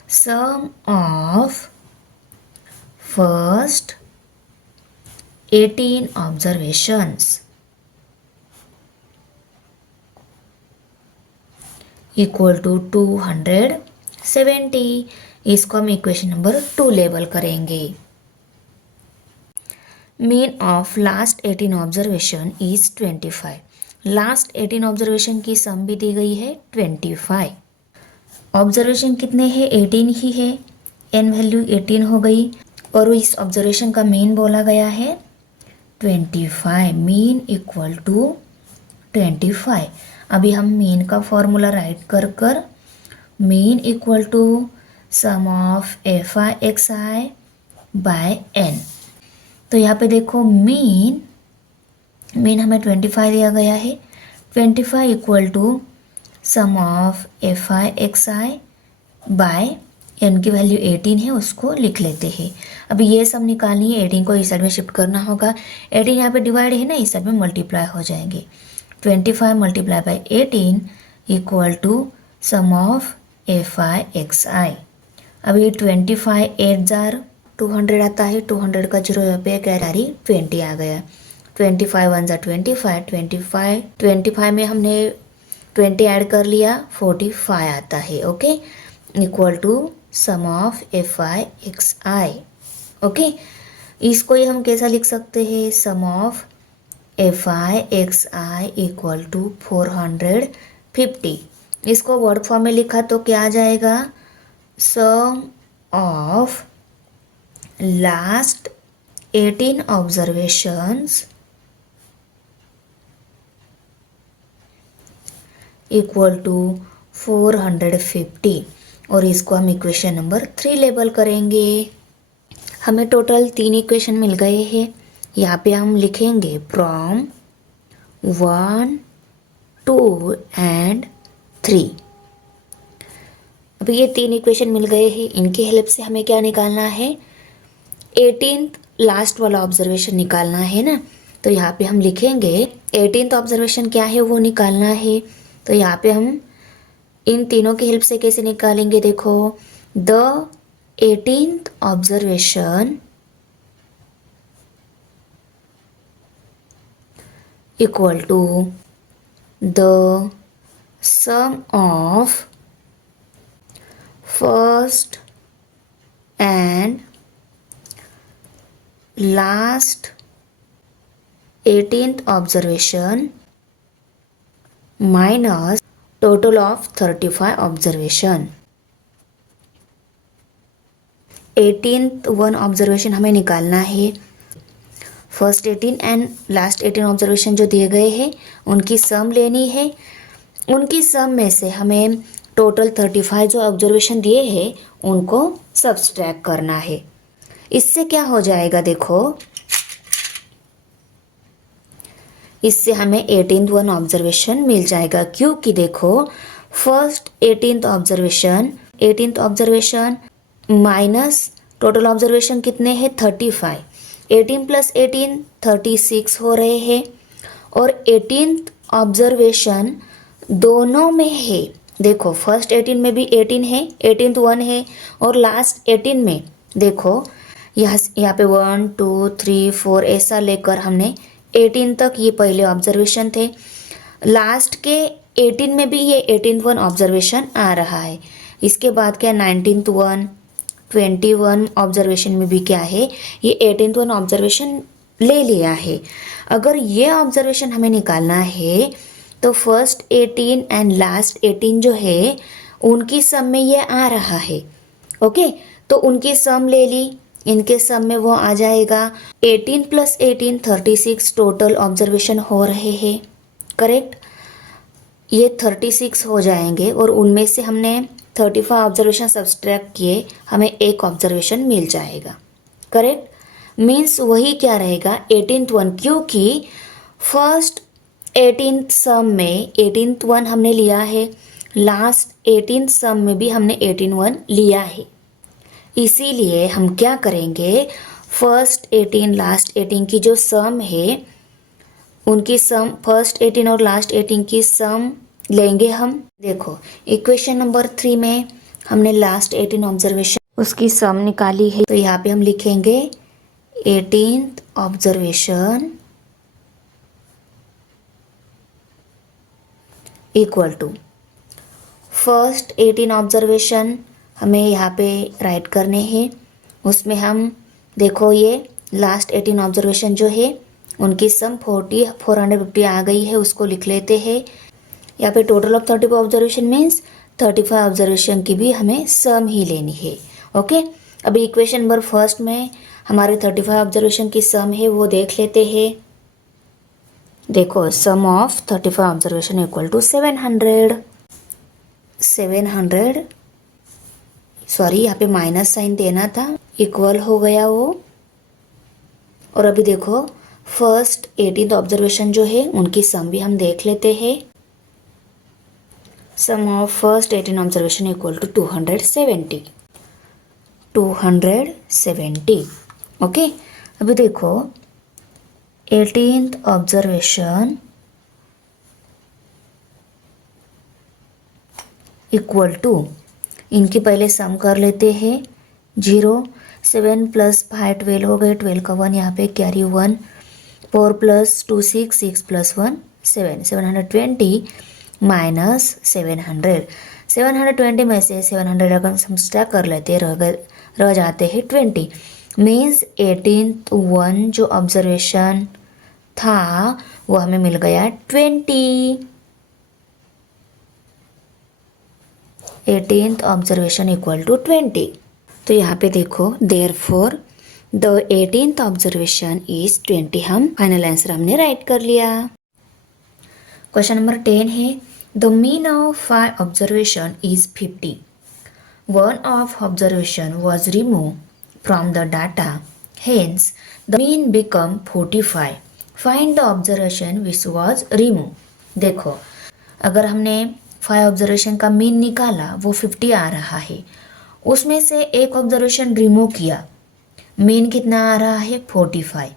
sum of first 18 observations equal to 270. इसको हम इक्वेशन नंबर 2 लेबल करेंगे. Mean of last 18 observation is 25. Last 18 observation की सम भी दी गई है 25. ऑब्जर्वेशन कितने हैं, 18 ही है. एन वैल्यू 18 हो गई और इस ऑब्जर्वेशन का मीन बोला गया है 25. Mean equal to 25. अभी हम मीन का फॉर्मूला राइट कर mean equal to sum of F I x I by N. तो यहाँ पे देखो मीन हमें 25 दिया गया है. 25 equal to sum of F I x I by N की वैल्यू 18 है, उसको लिख लेते हैं. अभी ये सब निकालनी है, 18 को इस साइड में शिफ्ट करना होगा. 18 यहाँ पे डिवाइड है ना, इस साइड में मल्टीप्लाई हो जाएंगे. 25 multiply by 18 equal to sum of F I x I. अभी 25 8 जार 200 आता है, 200 का जीरो यहाँ पे कैरी 20 आ गया. 25 1 जार 25 में हमने 20 ऐड कर लिया, 45 आता है. Okay, equal to sum of F I x I. Okay, इसको ही हम कैसा लिख सकते हैं, sum of F I x I equal to 450. इसको वर्ड फॉर्म में लिखा तो क्या आ जाएगा, sum of last 18 observations equal to 450. और इसको हम इक्वेशन नंबर 3 लेबल करेंगे. हमें टोटल 3 इक्वेशन मिल गए हैं. यहाँ पे हम लिखेंगे फ्रॉम 1 2 एंड 3. अभी ये 3 इक्वेशन मिल गए हैं, इनकी हेल्प से हमें क्या निकालना है, 18th लास्ट वाला ऑब्जर्वेशन निकालना है ना. तो यहाँ पे हम लिखेंगे 18th ऑब्जर्वेशन क्या है वो निकालना है. तो यहाँ पे हम इन तीनों की हेल्प से कैसे निकालेंगे, देखो the 18th observation equal to the sum of first and last 18th observation minus total of 35 observation. 18th one observation हमें निकालना है। फर्स्ट 18 एंड लास्ट 18 ऑब्जर्वेशन जो दिए गए हैं उनकी सम लेनी है। उनकी सम में से हमें टोटल 35 जो ऑब्जर्वेशन दिए हैं उनको सब्सट्रैक्ट करना है। इससे क्या हो जाएगा देखो, इससे हमें 18th वन ऑब्जर्वेशन मिल जाएगा, क्योंकि देखो first 18th observation minus total observation कितने हैं 35, 18 प्लस 18 36 हो रहे हैं। और 18th ऑब्जर्वेशन दोनों में है, देखो फर्स्ट 18 में भी 18 है, 18th वन है, और लास्ट 18 में देखो यहाँ पे 1 2 3 4 ऐसा लेकर हमने 18 तक ये पहले ऑब्जर्वेशन थे। लास्ट के 18 में भी ये 18th वन ऑब्जर्वेशन आ रहा है। इसके बाद क्या 19th वन 21 ऑब्जर्वेशन में भी क्या है, ये 18th वन ऑब्जर्वेशन ले लिया है। अगर ये ऑब्जर्वेशन हमें निकालना है तो फर्स्ट 18 एंड लास्ट 18 जो है उनकी सम में ये आ रहा है। ओके, तो उनकी सम ले ली, इनके सम में वो आ जाएगा 18 प्लस 18 36 टोटल ऑब्जर्वेशन हो रहे हैं। करेक्ट, ये 36 हो जाएंगे और उनमें से हमने 35 ऑब्जर्वेशन सब्सट्रैक्ट किए, हमें एक ऑब्जर्वेशन मिल जाएगा। करेक्ट, मीन्स वही क्या रहेगा 18th वन, क्योंकि फर्स्ट 18th सम में 18th वन हमने लिया है, लास्ट 18th सम में भी हमने 18 वन लिया है। इसीलिए हम क्या करेंगे, फर्स्ट 18 लास्ट 18 की जो सम है उनकी सम फर्स्ट 18 और लास्ट 18 की सम लेंगे हम। देखो इक्वेशन नंबर 3 में हमने लास्ट 18 ऑब्जर्वेशन उसकी सम निकाली है, तो यहाँ पे हम लिखेंगे 18th observation equal to first 18 observation हमें यहाँ पे राइट करने हैं। उसमें हम देखो ये लास्ट 18 ऑब्जर्वेशन जो है उनकी सम 450 आ गई है, उसको लिख लेते हैं। यहाँ पे total of 35 observation means 35 observation की भी हमें सम ही लेनी है। ओके, अभी इक्वेशन नंबर फर्स्ट में हमारे 35 ऑब्जर्वेशन की सम है वो देख लेते हैं। देखो sum of 35 observation equal to 700 sorry यहाँ पे माइनस साइन देना था, इक्वल हो गया वो। और अभी देखो फर्स्ट 18th ऑब्जर्वेशन जो है उनकी सम भी हम देख लेते हैं। Sum of first 18 observation equal to 270। Okay, अभी देखो 18th ऑब्जर्वेशन इक्वल टू, इनकी पहले सम कर लेते हैं। 0 7 प्लस 5 12 हो गए, 12 का 1 यहाँ पे कैरी 1, 4 प्लस 2 6 6 प्लस 1 7 720 माइनस 720 में से 700 अगर हम सब्ट्रैक्ट कर लेते रह जाते हैं 20। मीन्स 18th वन जो ऑब्जर्वेशन था वो हमें मिल गया 20। 18th observation equal to 20। तो यहाँ पे देखो therefore the 18th observation is 20, हम फाइनल आंसर हमने राइट कर लिया। क्वेश्चन नंबर 10 है the mean of 5 observation is 50। One of observation was removed from the data, hence the mean become 45. Find the observation which was removed. देखो अगर हमने 5 observation का mean निकाला वो 50 आ रहा है, उसमें से एक ऑब्जर्वेशन रिमूव किया, मीन कितना आ रहा है 45।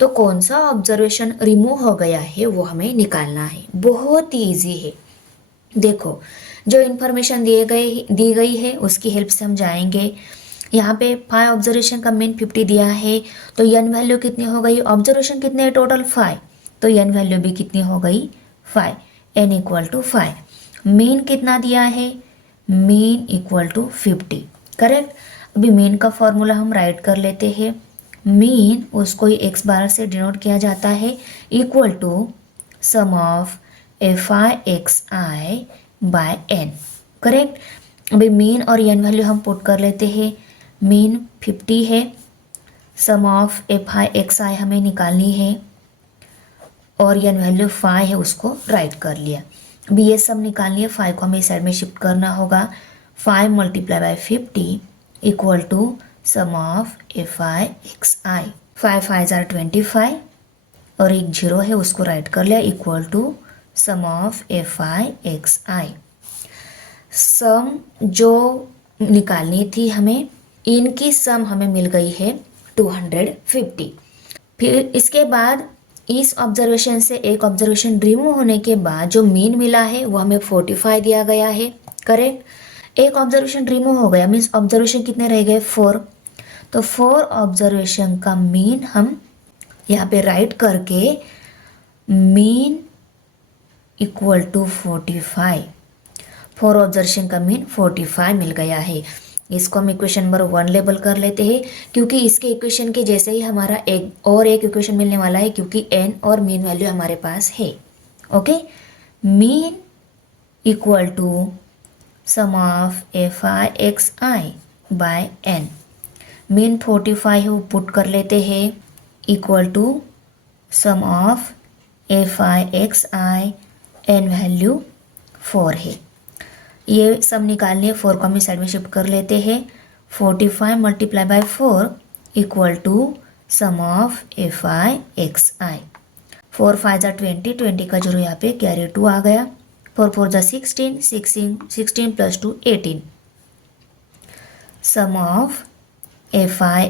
तो कौन सा ऑब्जर्वेशन रिमूव हो गया है वो हमें निकालना है। बहुत ही ईजी है। देखो जो इन्फॉर्मेशन दी गई है उसकी हेल्प से हम जाएंगे। यहाँ पे 5 ऑब्जर्वेशन का मीन 50 दिया है, तो एन वैल्यू कितनी हो गई, ऑब्जर्वेशन कितने है टोटल 5, तो एन वैल्यू भी कितनी हो गई 5, एन इक्वल टू 5। मीन कितना दिया है, मीन इक्वल टू 50। करेक्ट, अभी मीन का फॉर्मूला हम राइट कर लेते हैं। मीन उसको ही x बार से डिनोट किया जाता है, equal to sum of FI by n। Correct. अभी मीन और n वैल्यू हम पुट कर लेते हैं। मीन 50 है, सम ऑफ FI हमें निकालनी है और n वैल्यू 5 है, उसको राइट कर लिया। अभी ये सब निकालनी है, 5 को हमें इस साइड में शिफ्ट करना होगा। 5 multiply by 50 equal to sum of FI। 5 5 जार 25 और एक जीरो है, उसको राइट कर लिया, equal to sum of FI। Sum जो निकालनी थी हमें, इनकी सम हमें मिल गई है 250। फिर इसके बाद इस ऑब्जर्वेशन से एक ऑब्जर्वेशन रिमूव होने के बाद जो मीन मिला है वो हमें 45 दिया गया है। करेक्ट। एक ऑब्जर्वेशन रिमूव हो गया, मीन्स ऑब्जर्वेशन कितने रह गए 4। तो 4 ऑब्जर्वेशन का मीन हम यहाँ पे राइट करके मीन इक्वल टू 45। 4 ऑब्जर्वेशन का मीन 45 मिल गया है। इसको हम इक्वेशन नंबर 1 लेबल कर लेते हैं, क्योंकि इसके इक्वेशन के जैसे ही हमारा एक इक्वेशन मिलने वाला है, क्योंकि n और मीन वैल्यू हमारे पास है। Okay, mean equal to sum of FI by n। Mean 45 है, वो पुट कर लेते हैं, equal to sum of FI n value 4 है। ये सब निकालनी है, 4 को हम इस साइड में शिफ्ट कर लेते हैं। 45 multiply by 4 equal to sum of FI। 4 5 जार 20 का जीरो यहाँ पे कैरी 2 आ गया। 4 4 जार 16 plus 2 18। Sum of FI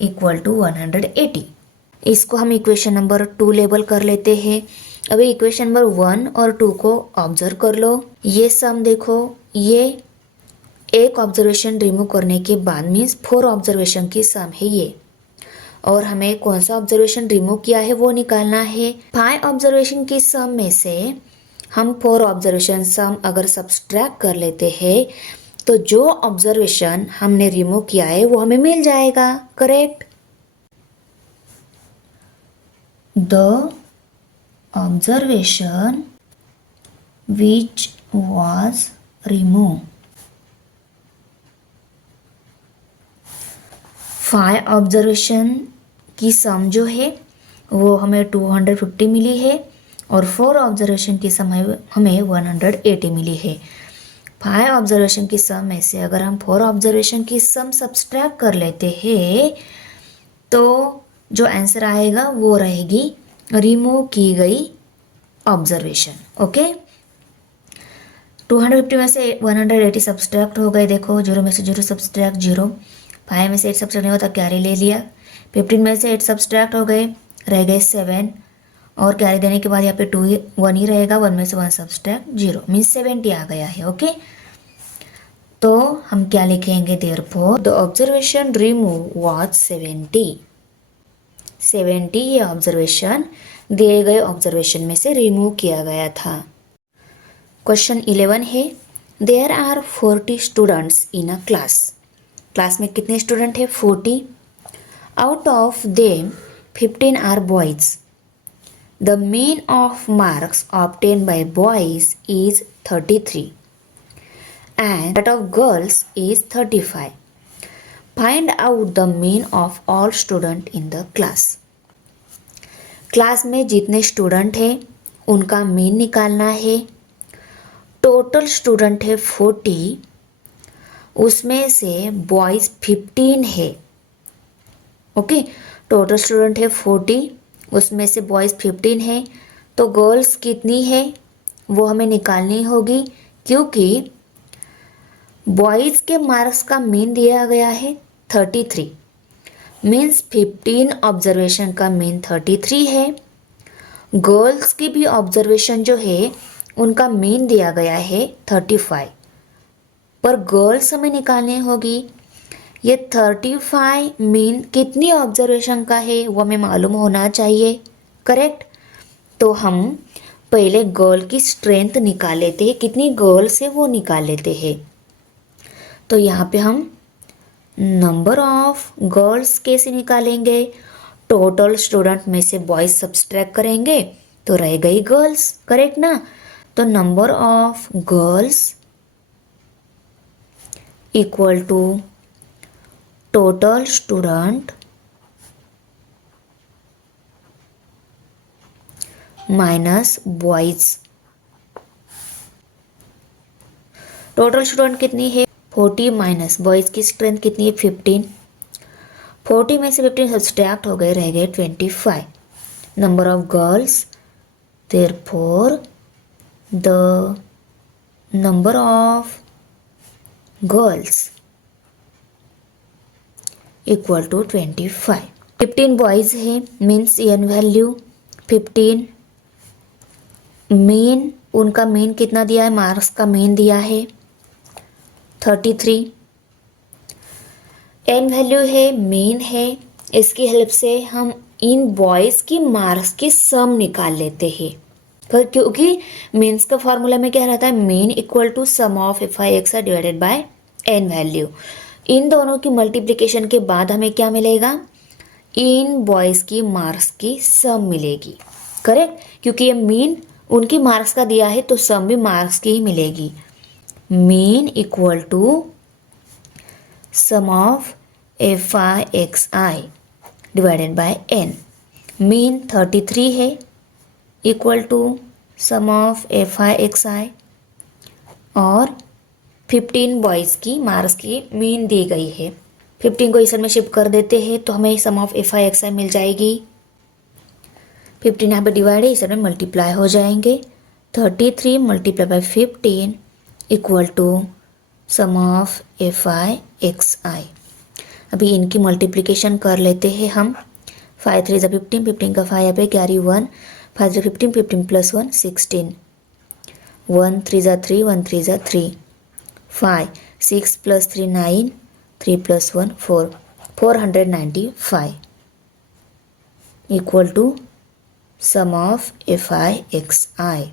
equal to 180। इसको हम इक्वेशन नंबर 2 लेबल कर लेते हैं। अभी इक्वेशन नंबर 1 और 2 को ऑब्जर्व कर लो। ये सम देखो, ये एक ऑब्जर्वेशन रिमूव करने के बाद मीन्स 4 ऑब्जर्वेशन की सम है ये, और हमें कौन सा ऑब्जर्वेशन रिमूव किया है वो निकालना है। 5 ऑब्जर्वेशन की सम में से हम 4 ऑब्जर्वेशन सम अगर सब्सट्रैक्ट कर लेते हैं तो जो ऑब्जर्वेशन हमने रिमूव किया है वो हमें मिल जाएगा। Correct. The observation which was removed। 5 observation की सम जो है वो हमें 250 मिली है और 4 ऑब्जर्वेशन की सम हमें 180 मिली है। 5 ऑब्जर्वेशन की सम में से अगर हम 4 ऑब्जर्वेशन की सम सब्सट्रैक्ट कर लेते हैं तो जो आंसर आएगा वो रहेगी रिमूव की गई ऑब्जर्वेशन। ओके, 250 में से 180 सब्सट्रैक्ट हो गए। देखो, 0 में से 0 सब्सट्रैक्ट 0, 5 में से 8 सब्सट्रैक्ट नहीं होता, कैरी ले लिया। 15 में से 8 सब्सट्रैक्ट हो गए, रह गए 7, और कैरी देने के बाद यहाँ पे 1 ही रहेगा। 1 में से 1 सब्सट्रैक्ट 0, मीन्स 70 आ गया है। ओके, तो हम क्या लिखेंगे, therefore the observation remove was 70। ये ऑब्जर्वेशन दिए गए ऑब्जर्वेशन में से रिमूव किया गया था। क्वेश्चन 11 है, there are 40 students in a class. Class में कितने स्टूडेंट है, 40। Out of them 15 are boys. The mean of marks obtain by boys is 33 and that of girls is 35. Find out the mean of all student in the class. Class में जितने student हैं उनका mean निकालना है। Total student है 40, उसमें से boys 15 है। ओके, टोटल स्टूडेंट है 40, उसमें से बॉयज़ 15 है, तो गर्ल्स कितनी है वो हमें निकालनी होगी, क्योंकि बॉयज़ के मार्क्स का मीन दिया गया है 33, मीन्स 15 ऑब्जर्वेशन का मीन 33 है। गर्ल्स की भी ऑब्जर्वेशन जो है उनका मीन दिया गया है 35, पर गर्ल्स हमें निकालनी होगी। ये 35 मीन कितनी ऑब्जर्वेशन का है वो हमें मालूम होना चाहिए। करेक्ट। तो हम पहले गर्ल की स्ट्रेंथ निकाल लेते हैं, कितनी गर्ल्स है वो निकाल लेते हैं। तो यहाँ पे हम नंबर ऑफ गर्ल्स कैसे निकालेंगे, टोटल स्टूडेंट में से बॉयज़ सब्सट्रैक्ट करेंगे तो रह गई गर्ल्स, करेक्ट ना। तो number of girls equal to total student minus boys. Total student कितनी है 40 माइनस बॉयज की स्ट्रेंथ कितनी है 15। 40 में से 15 सब्सट्रैक्ट हो गए, रह गए 25। Number of girls, therefore the number of girls equal to 25। 15 boys है, मीन्स एन वैल्यू 15। मेन, उनका मेन कितना दिया है, मार्क्स का मेन दिया है 33। एन वैल्यू है, मेन है, इसकी हेल्प से हम इन बॉयज़ की मार्क्स की सम निकाल लेते हैं। क्योंकि मीन्स का फॉर्मूला में क्या रहता है, mean equal to sum of F I X divided by N value. इन दोनों की मल्टीप्लिकेशन के बाद हमें क्या मिलेगा, इन बॉयज़ की मार्क्स की सम मिलेगी, करेक्ट। क्योंकि ये मीन उनकी मार्क्स का दिया है तो सम भी मार्क्स की ही मिलेगी। Mean equal to sum of F I x I divided by N. Mean 33 है, equal to sum of F I x I, और 15 बॉयज़ की मार्क्स की मीन दी गई है। 15 को इस में शिफ्ट कर देते हैं तो हमें sum of F I x आई मिल जाएगी। 15 यहाँ पे डिवाइड है, इस में मल्टीप्लाई हो जाएंगे। 33 multiply by 15 equal to sum of F I x I. अभी इनकी मल्टीप्लिकेशन कर लेते हैं हम। 5 3 ज़ा 15, 15 का 5 यहाँ पे कैरी 1, 5 ज़ा 15, 15 प्लस 1 16, 1 3 ज़ा 3, 1 3 ज़ा 3, 5 6 plus 3 9, 3 plus 1 4, 495 equal to sum of F I x I.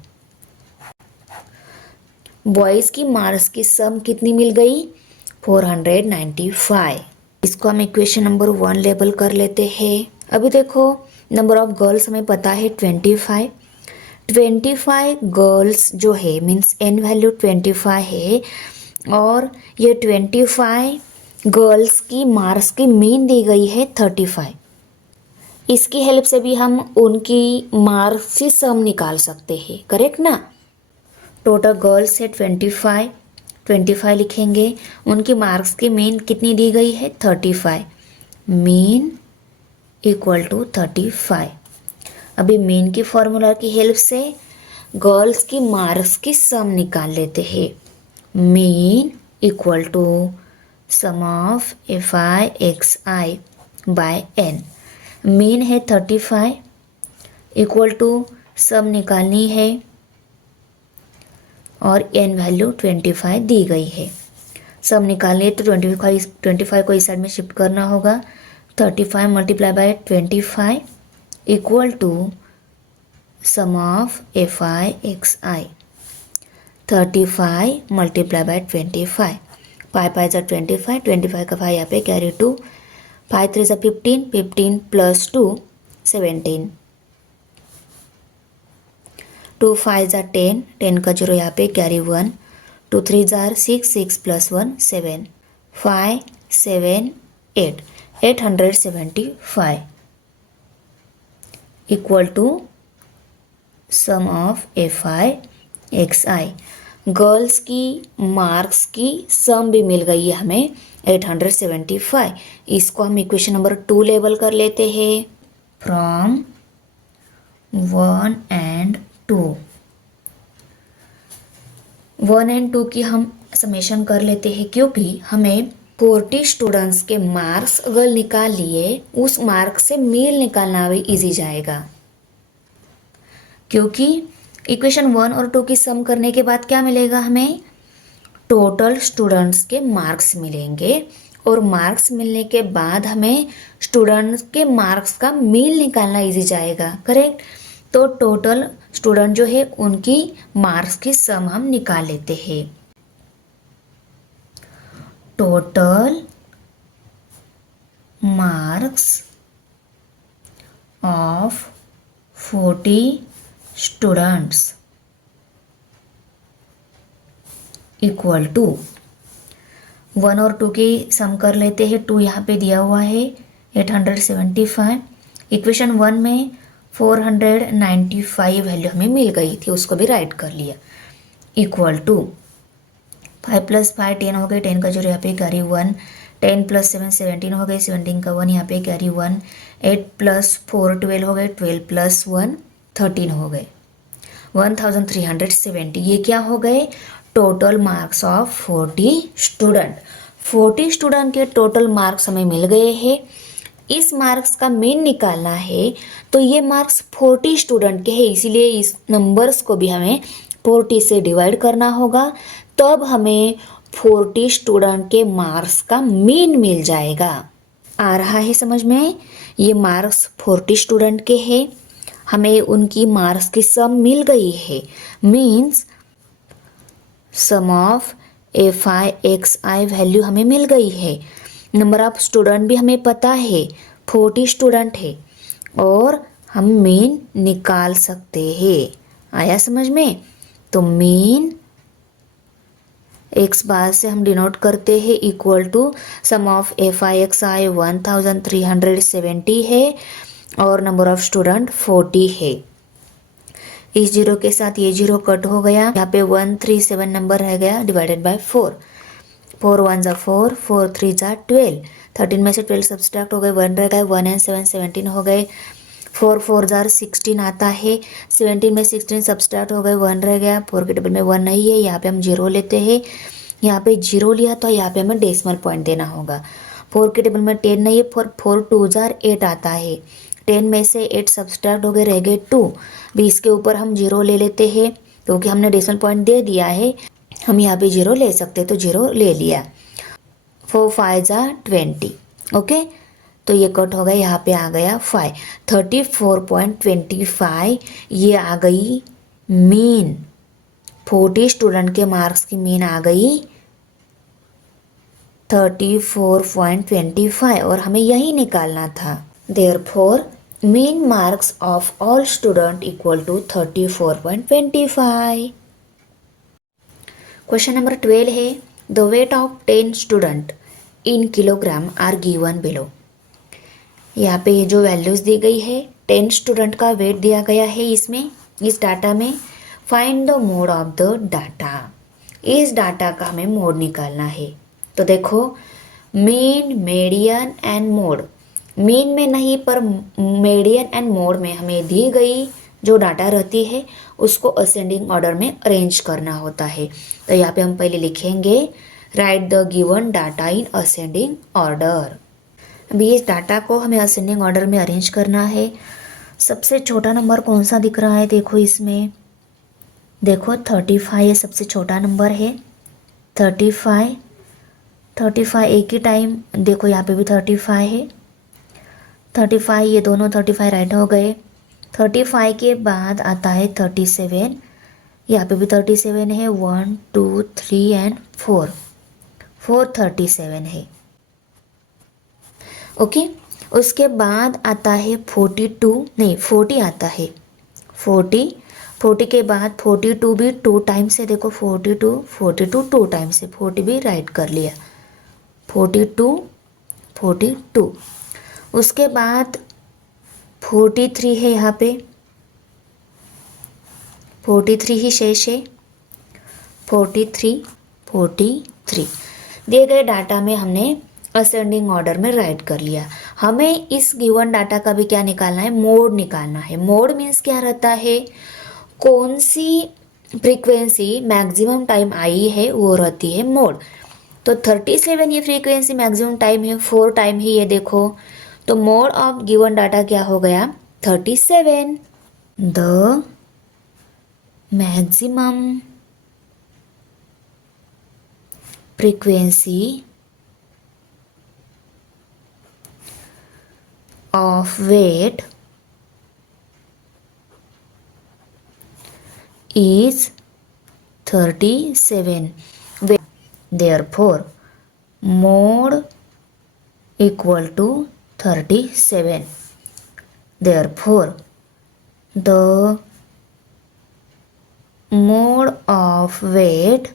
Boys की मार्क्स की सम कितनी मिल गई 495। इसको हम इक्वेशन नंबर 1 लेबल कर लेते हैं। अभी देखो नंबर ऑफ गर्ल्स हमें पता है 25। 25 गर्ल्स जो है मीन्स एन वैल्यू 25 है, और ये 25 गर्ल्स की मार्क्स की मीन दी गई है 35। इसकी हेल्प से भी हम उनकी मार्क्स की सम निकाल सकते हैं, करेक्ट ना। टोटल गर्ल्स है 25, 25 लिखेंगे, उनकी मार्क्स की मीन कितनी दी गई है 35। Mean equal to 35। अभी मीन की फॉर्मूला की हेल्प से गर्ल्स की मार्क्स की सम निकाल लेते हैं। Mean equal to sum of F I x I by N. Mean है 35, इक्वल टू सम निकालनी है, और एन वैल्यू 25 दी गई है। सम निकालनी है तो 25 को इस साइड में शिफ्ट करना होगा। 35 multiply by 25 equal to sum of F I x I. 35 multiply by 25, 5 ज़ा 25, 25 का 5 यहाँ पे कैरी 2, 5 3 ज़ा 15, 15 प्लस 2 17, 2 5 ज़ा 10, 10 का 0 यहाँ पे कैरी 1, 2 3 ज़ा 6, 6 plus 1 7, 5 7 8, 875 equal to sum of F I x I. Girls की मार्क्स की सम भी मिल गई है हमें 875। इसको हम इक्वेशन नंबर 2 लेबल कर लेते हैं। फ्रॉम 1 एंड 2, 1 एंड 2 की हम समेशन कर लेते हैं, क्योंकि हमें 40 स्टूडेंट्स के मार्क्स अगर निकाल लिए, उस मार्क्स से मील निकालना भी इजी जाएगा। क्योंकि इक्वेशन 1 और 2 की सम करने के बाद क्या मिलेगा, हमें टोटल स्टूडेंट्स के मार्क्स मिलेंगे, और मार्क्स मिलने के बाद हमें स्टूडेंट्स के मार्क्स का मील निकालना इजी जाएगा, करेक्ट। तो टोटल स्टूडेंट जो है उनकी मार्क्स की सम हम निकाल लेते हैं। Total marks of 40 students equal to 1 और 2 की सम कर लेते हैं। 2 यहाँ पे दिया हुआ है 875। इक्वेशन 1 में 495 वैल्यू हमें मिल गई थी, उसको भी राइट कर लिया। इक्वल टू 5 + 5 10 हो गए, 10 का 0 यहाँ पे कैरी 1, 10 + 7 17 हो गए, 17 का 1 यहाँ पे कैरी 1, 8 + 4 12 हो गए, 12 + 1 13 हो गए, 1370। ये क्या हो गए? Total marks of 40 student. 40 student के टोटल मार्क्स हमें मिल गए हैं। इस मार्क्स का मीन निकालना है, तो ये मार्क्स 40 स्टूडेंट के हैं, इसीलिए इस नंबर्स को भी हमें 40 से डिवाइड करना होगा, तब हमें 40 स्टूडेंट के मार्क्स का मीन मिल जाएगा। आ रहा है समझ में? ये मार्क्स 40 स्टूडेंट के हैं, हमें उनकी मार्क्स की सम मिल गई है, means sum of FI value हमें मिल गई है। नंबर ऑफ स्टूडेंट भी हमें पता है, 40 स्टूडेंट है, और हम मीन निकाल सकते हैं। आया समझ में? तो मीन x बार से हम डिनोट करते हैं equal to sum of FI 1370 है, और नंबर ऑफ स्टूडेंट 40 है। इस जीरो के साथ ये जीरो कट हो गया, यहाँ पे 137 नंबर रह गया डिवाइडेड बाय 4। 4 1 = 4, 4 3 = 12, 13 में से 12 सब्सट्रैक्ट हो गए, 1 रह गए, 1 and 7 17 हो गए, 4 4 = 16 आता है, 17 में 16 सब्सट्रैक्ट हो गए, 1 रह गया, 4 के टेबल में 1 नहीं है, यहाँ पे हम जीरो लेते हैं, यहाँ पे जीरो लिया तो यहाँ पे हमें डेसिमल पॉइंट देना होगा। 4 के टेबल में 10 नहीं है, 4 2 = 8 आता है, 10 में से 8 सब्सट्रैक्ट हो गए, रह गए 2, 20 के ऊपर हम जीरो ले लेते हैं, क्योंकि हमने डेसिमल पॉइंट दे दिया है, हम यहाँ पे जीरो ले सकते, तो जीरो ले लिया। 4 5 = 20, ओके, तो ये कट हो गया, यहाँ पे आ गया 5, 34.25 ये आ गई मीन। 40 स्टूडेंट के मार्क्स की मीन आ गई 34.25, और हमें यही निकालना था। Therefore mean marks of all student equal to 34.25। Question number 12 है, the weight of 10 student in kilogram are given below. यहाँ पे ये जो वैल्यूज दी गई है, 10 स्टूडेंट का वेट दिया गया है इसमें, इस डाटा में। Find the mode of the data, इस डाटा का हमें मोड निकालना है। तो देखो, mean, median and mode, mean में नहीं पर मीडियन एंड मोड में हमें दी गई जो डाटा रहती है उसको असेंडिंग ऑर्डर में अरेंज करना होता है। तो यहाँ पे हम पहले लिखेंगे right the given data in ascending order. अभी इस डाटा को हमें असेंडिंग ऑर्डर में अरेंज करना है। सबसे छोटा नंबर कौन सा दिख रहा है? देखो इसमें, देखो 35 ये सबसे छोटा नंबर है। 35 एक ही टाइम, देखो यहाँ पे भी 35 है। 35 ये दोनों 35 राइट हो गए। 35 के बाद आता है 37, यहाँ पे भी 37 है, 1 2 3 एंड 4 37 है, ओके। उसके बाद आता है 42, नहीं 40 आता है, 40 के बाद 42 भी 2 टाइम्स है, देखो 42 2 टाइम्स है, 40 भी राइट कर लिया, 42। उसके बाद 43 है, यहाँ पे 43 ही शेष है, 43 दिए गए डाटा में हमने असेंडिंग ऑर्डर में राइट कर लिया। हमें इस गिवन डाटा का भी क्या निकालना है? मोड निकालना है। मोड मीन्स क्या रहता है? कौन सी फ्रीक्वेंसी मैक्सिमम टाइम आई है वो रहती है मोड। तो 37 ये फ्रीक्वेंसी मैक्सिमम टाइम है, 4 टाइम ही ये देखो, तो मोड ऑफ गिवन डाटा क्या हो गया? 37। The maximum frequency of weight is 37. Therefore, mode equal to 37. Therefore, the mode of weight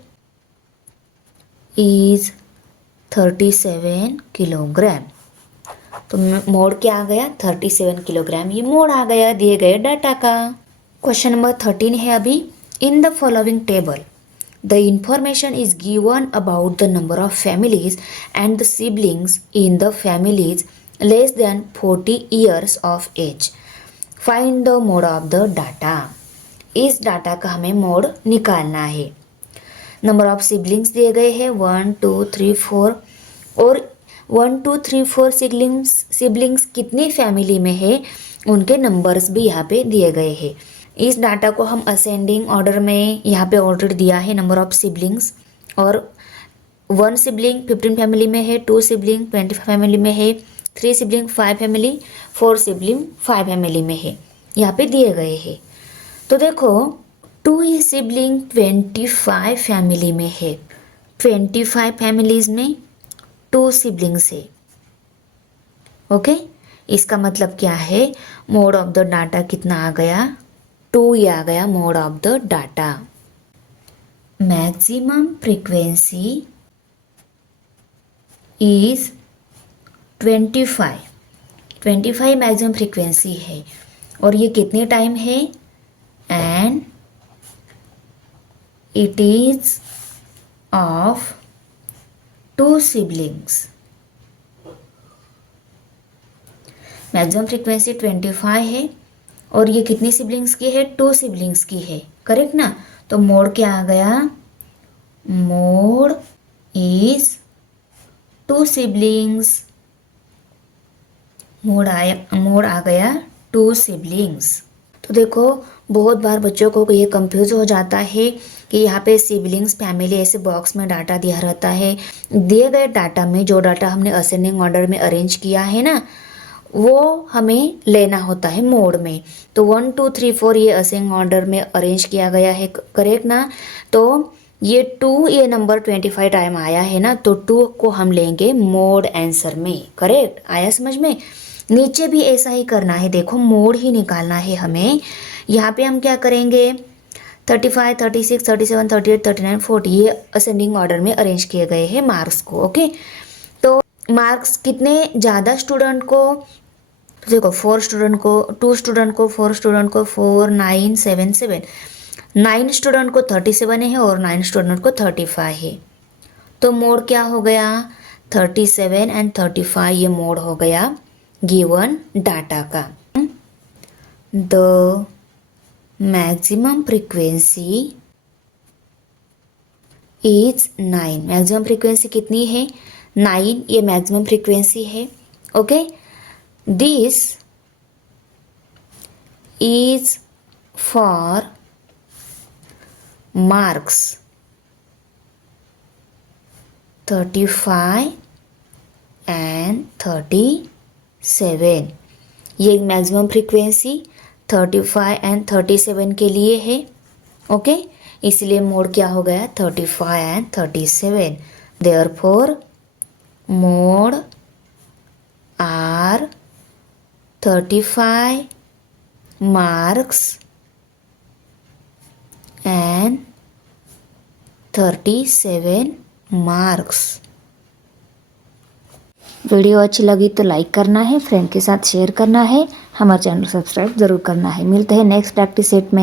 is 37 kilogram. तो मोड क्या आ गया 37 किलोग्राम, ये मोड आ गया दिए गए डाटा का। क्वेश्चन नंबर 13 है अभी। In the following table the information is given about the number of families and the siblings in the families less than 40 years of age. Find the mode of the data. इस data का हमें mode निकालना है। Number of siblings दिए गए हैं 1 2 3 4 और 1 2 3 4 siblings कितनी फैमिली में है उनके नंबर्स भी यहाँ पे दिए गए हैं। इस डाटा को हम असेंडिंग ऑर्डर में यहाँ पे ऑर्डर दिया है नंबर ऑफ सिबलिंग्स। और 1 सिबलिंग 15 फैमिली में है, 2 सिबलिंग 25 फैमिली में है, 3 सिबलिंग 5 फैमिली, 4 सिबलिंग 5 फैमिली में है, यहाँ पे दिए गए हैं। तो देखो 2 सिबलिंग 25 फैमिली में है, 25 फैमिलीज में 2 सिबलिंग्स है। ओके, इसका मतलब क्या है, मोड ऑफ द डाटा कितना आ गया 2 ही आ गया mode of the data. Maximum frequency is 25 maximum frequency है और ये कितने टाइम है and it is of 2 siblings. Maximum frequency 25 है और ये कितनी सिबलिंग्स की है 2 सिबलिंग्स की है, करेक्ट ना। तो मोड क्या आ गया, मोड इज 2 सिबलिंग्स। मोड आ गया 2 सिबलिंग्स। तो देखो बहुत बार बच्चों को ये कंफ्यूज हो जाता है कि यहाँ पे सिबलिंग्स फैमिली ऐसे बॉक्स में डाटा दिया रहता है। दिए गए डाटा में जो डाटा हमने असेंडिंग ऑर्डर में अरेंज किया है ना वो हमें लेना होता है मोड में। तो 1 2 3 4 ये असेंडिंग ऑर्डर में अरेंज किया गया है, करेक्ट ना। तो ये 2 ये नंबर 25 टाइम आया है ना, तो 2 को हम लेंगे मोड आंसर में, करेक्ट। आया समझ में। नीचे भी ऐसा ही करना है, देखो मोड ही निकालना है हमें। यहाँ पे हम क्या करेंगे 35 36 37 38 39 40 ये असेंडिंग ऑर्डर में अरेंज किए गए हैं मार्क्स को। ओके, तो मार्क्स कितने ज़्यादा स्टूडेंट को, तो देखो 4 स्टूडेंट को, 2 स्टूडेंट को, 4 स्टूडेंट को 4 9 7 7, 9 स्टूडेंट को 37 है और 9 स्टूडेंट को 35 है। तो मोड क्या हो गया 37 एंड 35 ये मोड हो गया गिवन डाटा का। The maximum frequency is 9। Maximum frequency कितनी है 9, ये मैक्सिमम फ्रीक्वेंसी है। Okay, this is for marks 35 and 37। ये मैक्सिमम फ्रीक्वेंसी 35 एंड 37 के लिए है। ओके, इसलिए मोड क्या हो गया 35 and 37। Therefore mode are 35 marks and 37 marks. Video अच्छी लगी तो लाइक करना है, फ्रेंड के साथ शेयर करना है, हमारा चैनल सब्सक्राइब जरूर करना है। मिलते हैं नेक्स्ट प्रैक्टिस सेट में।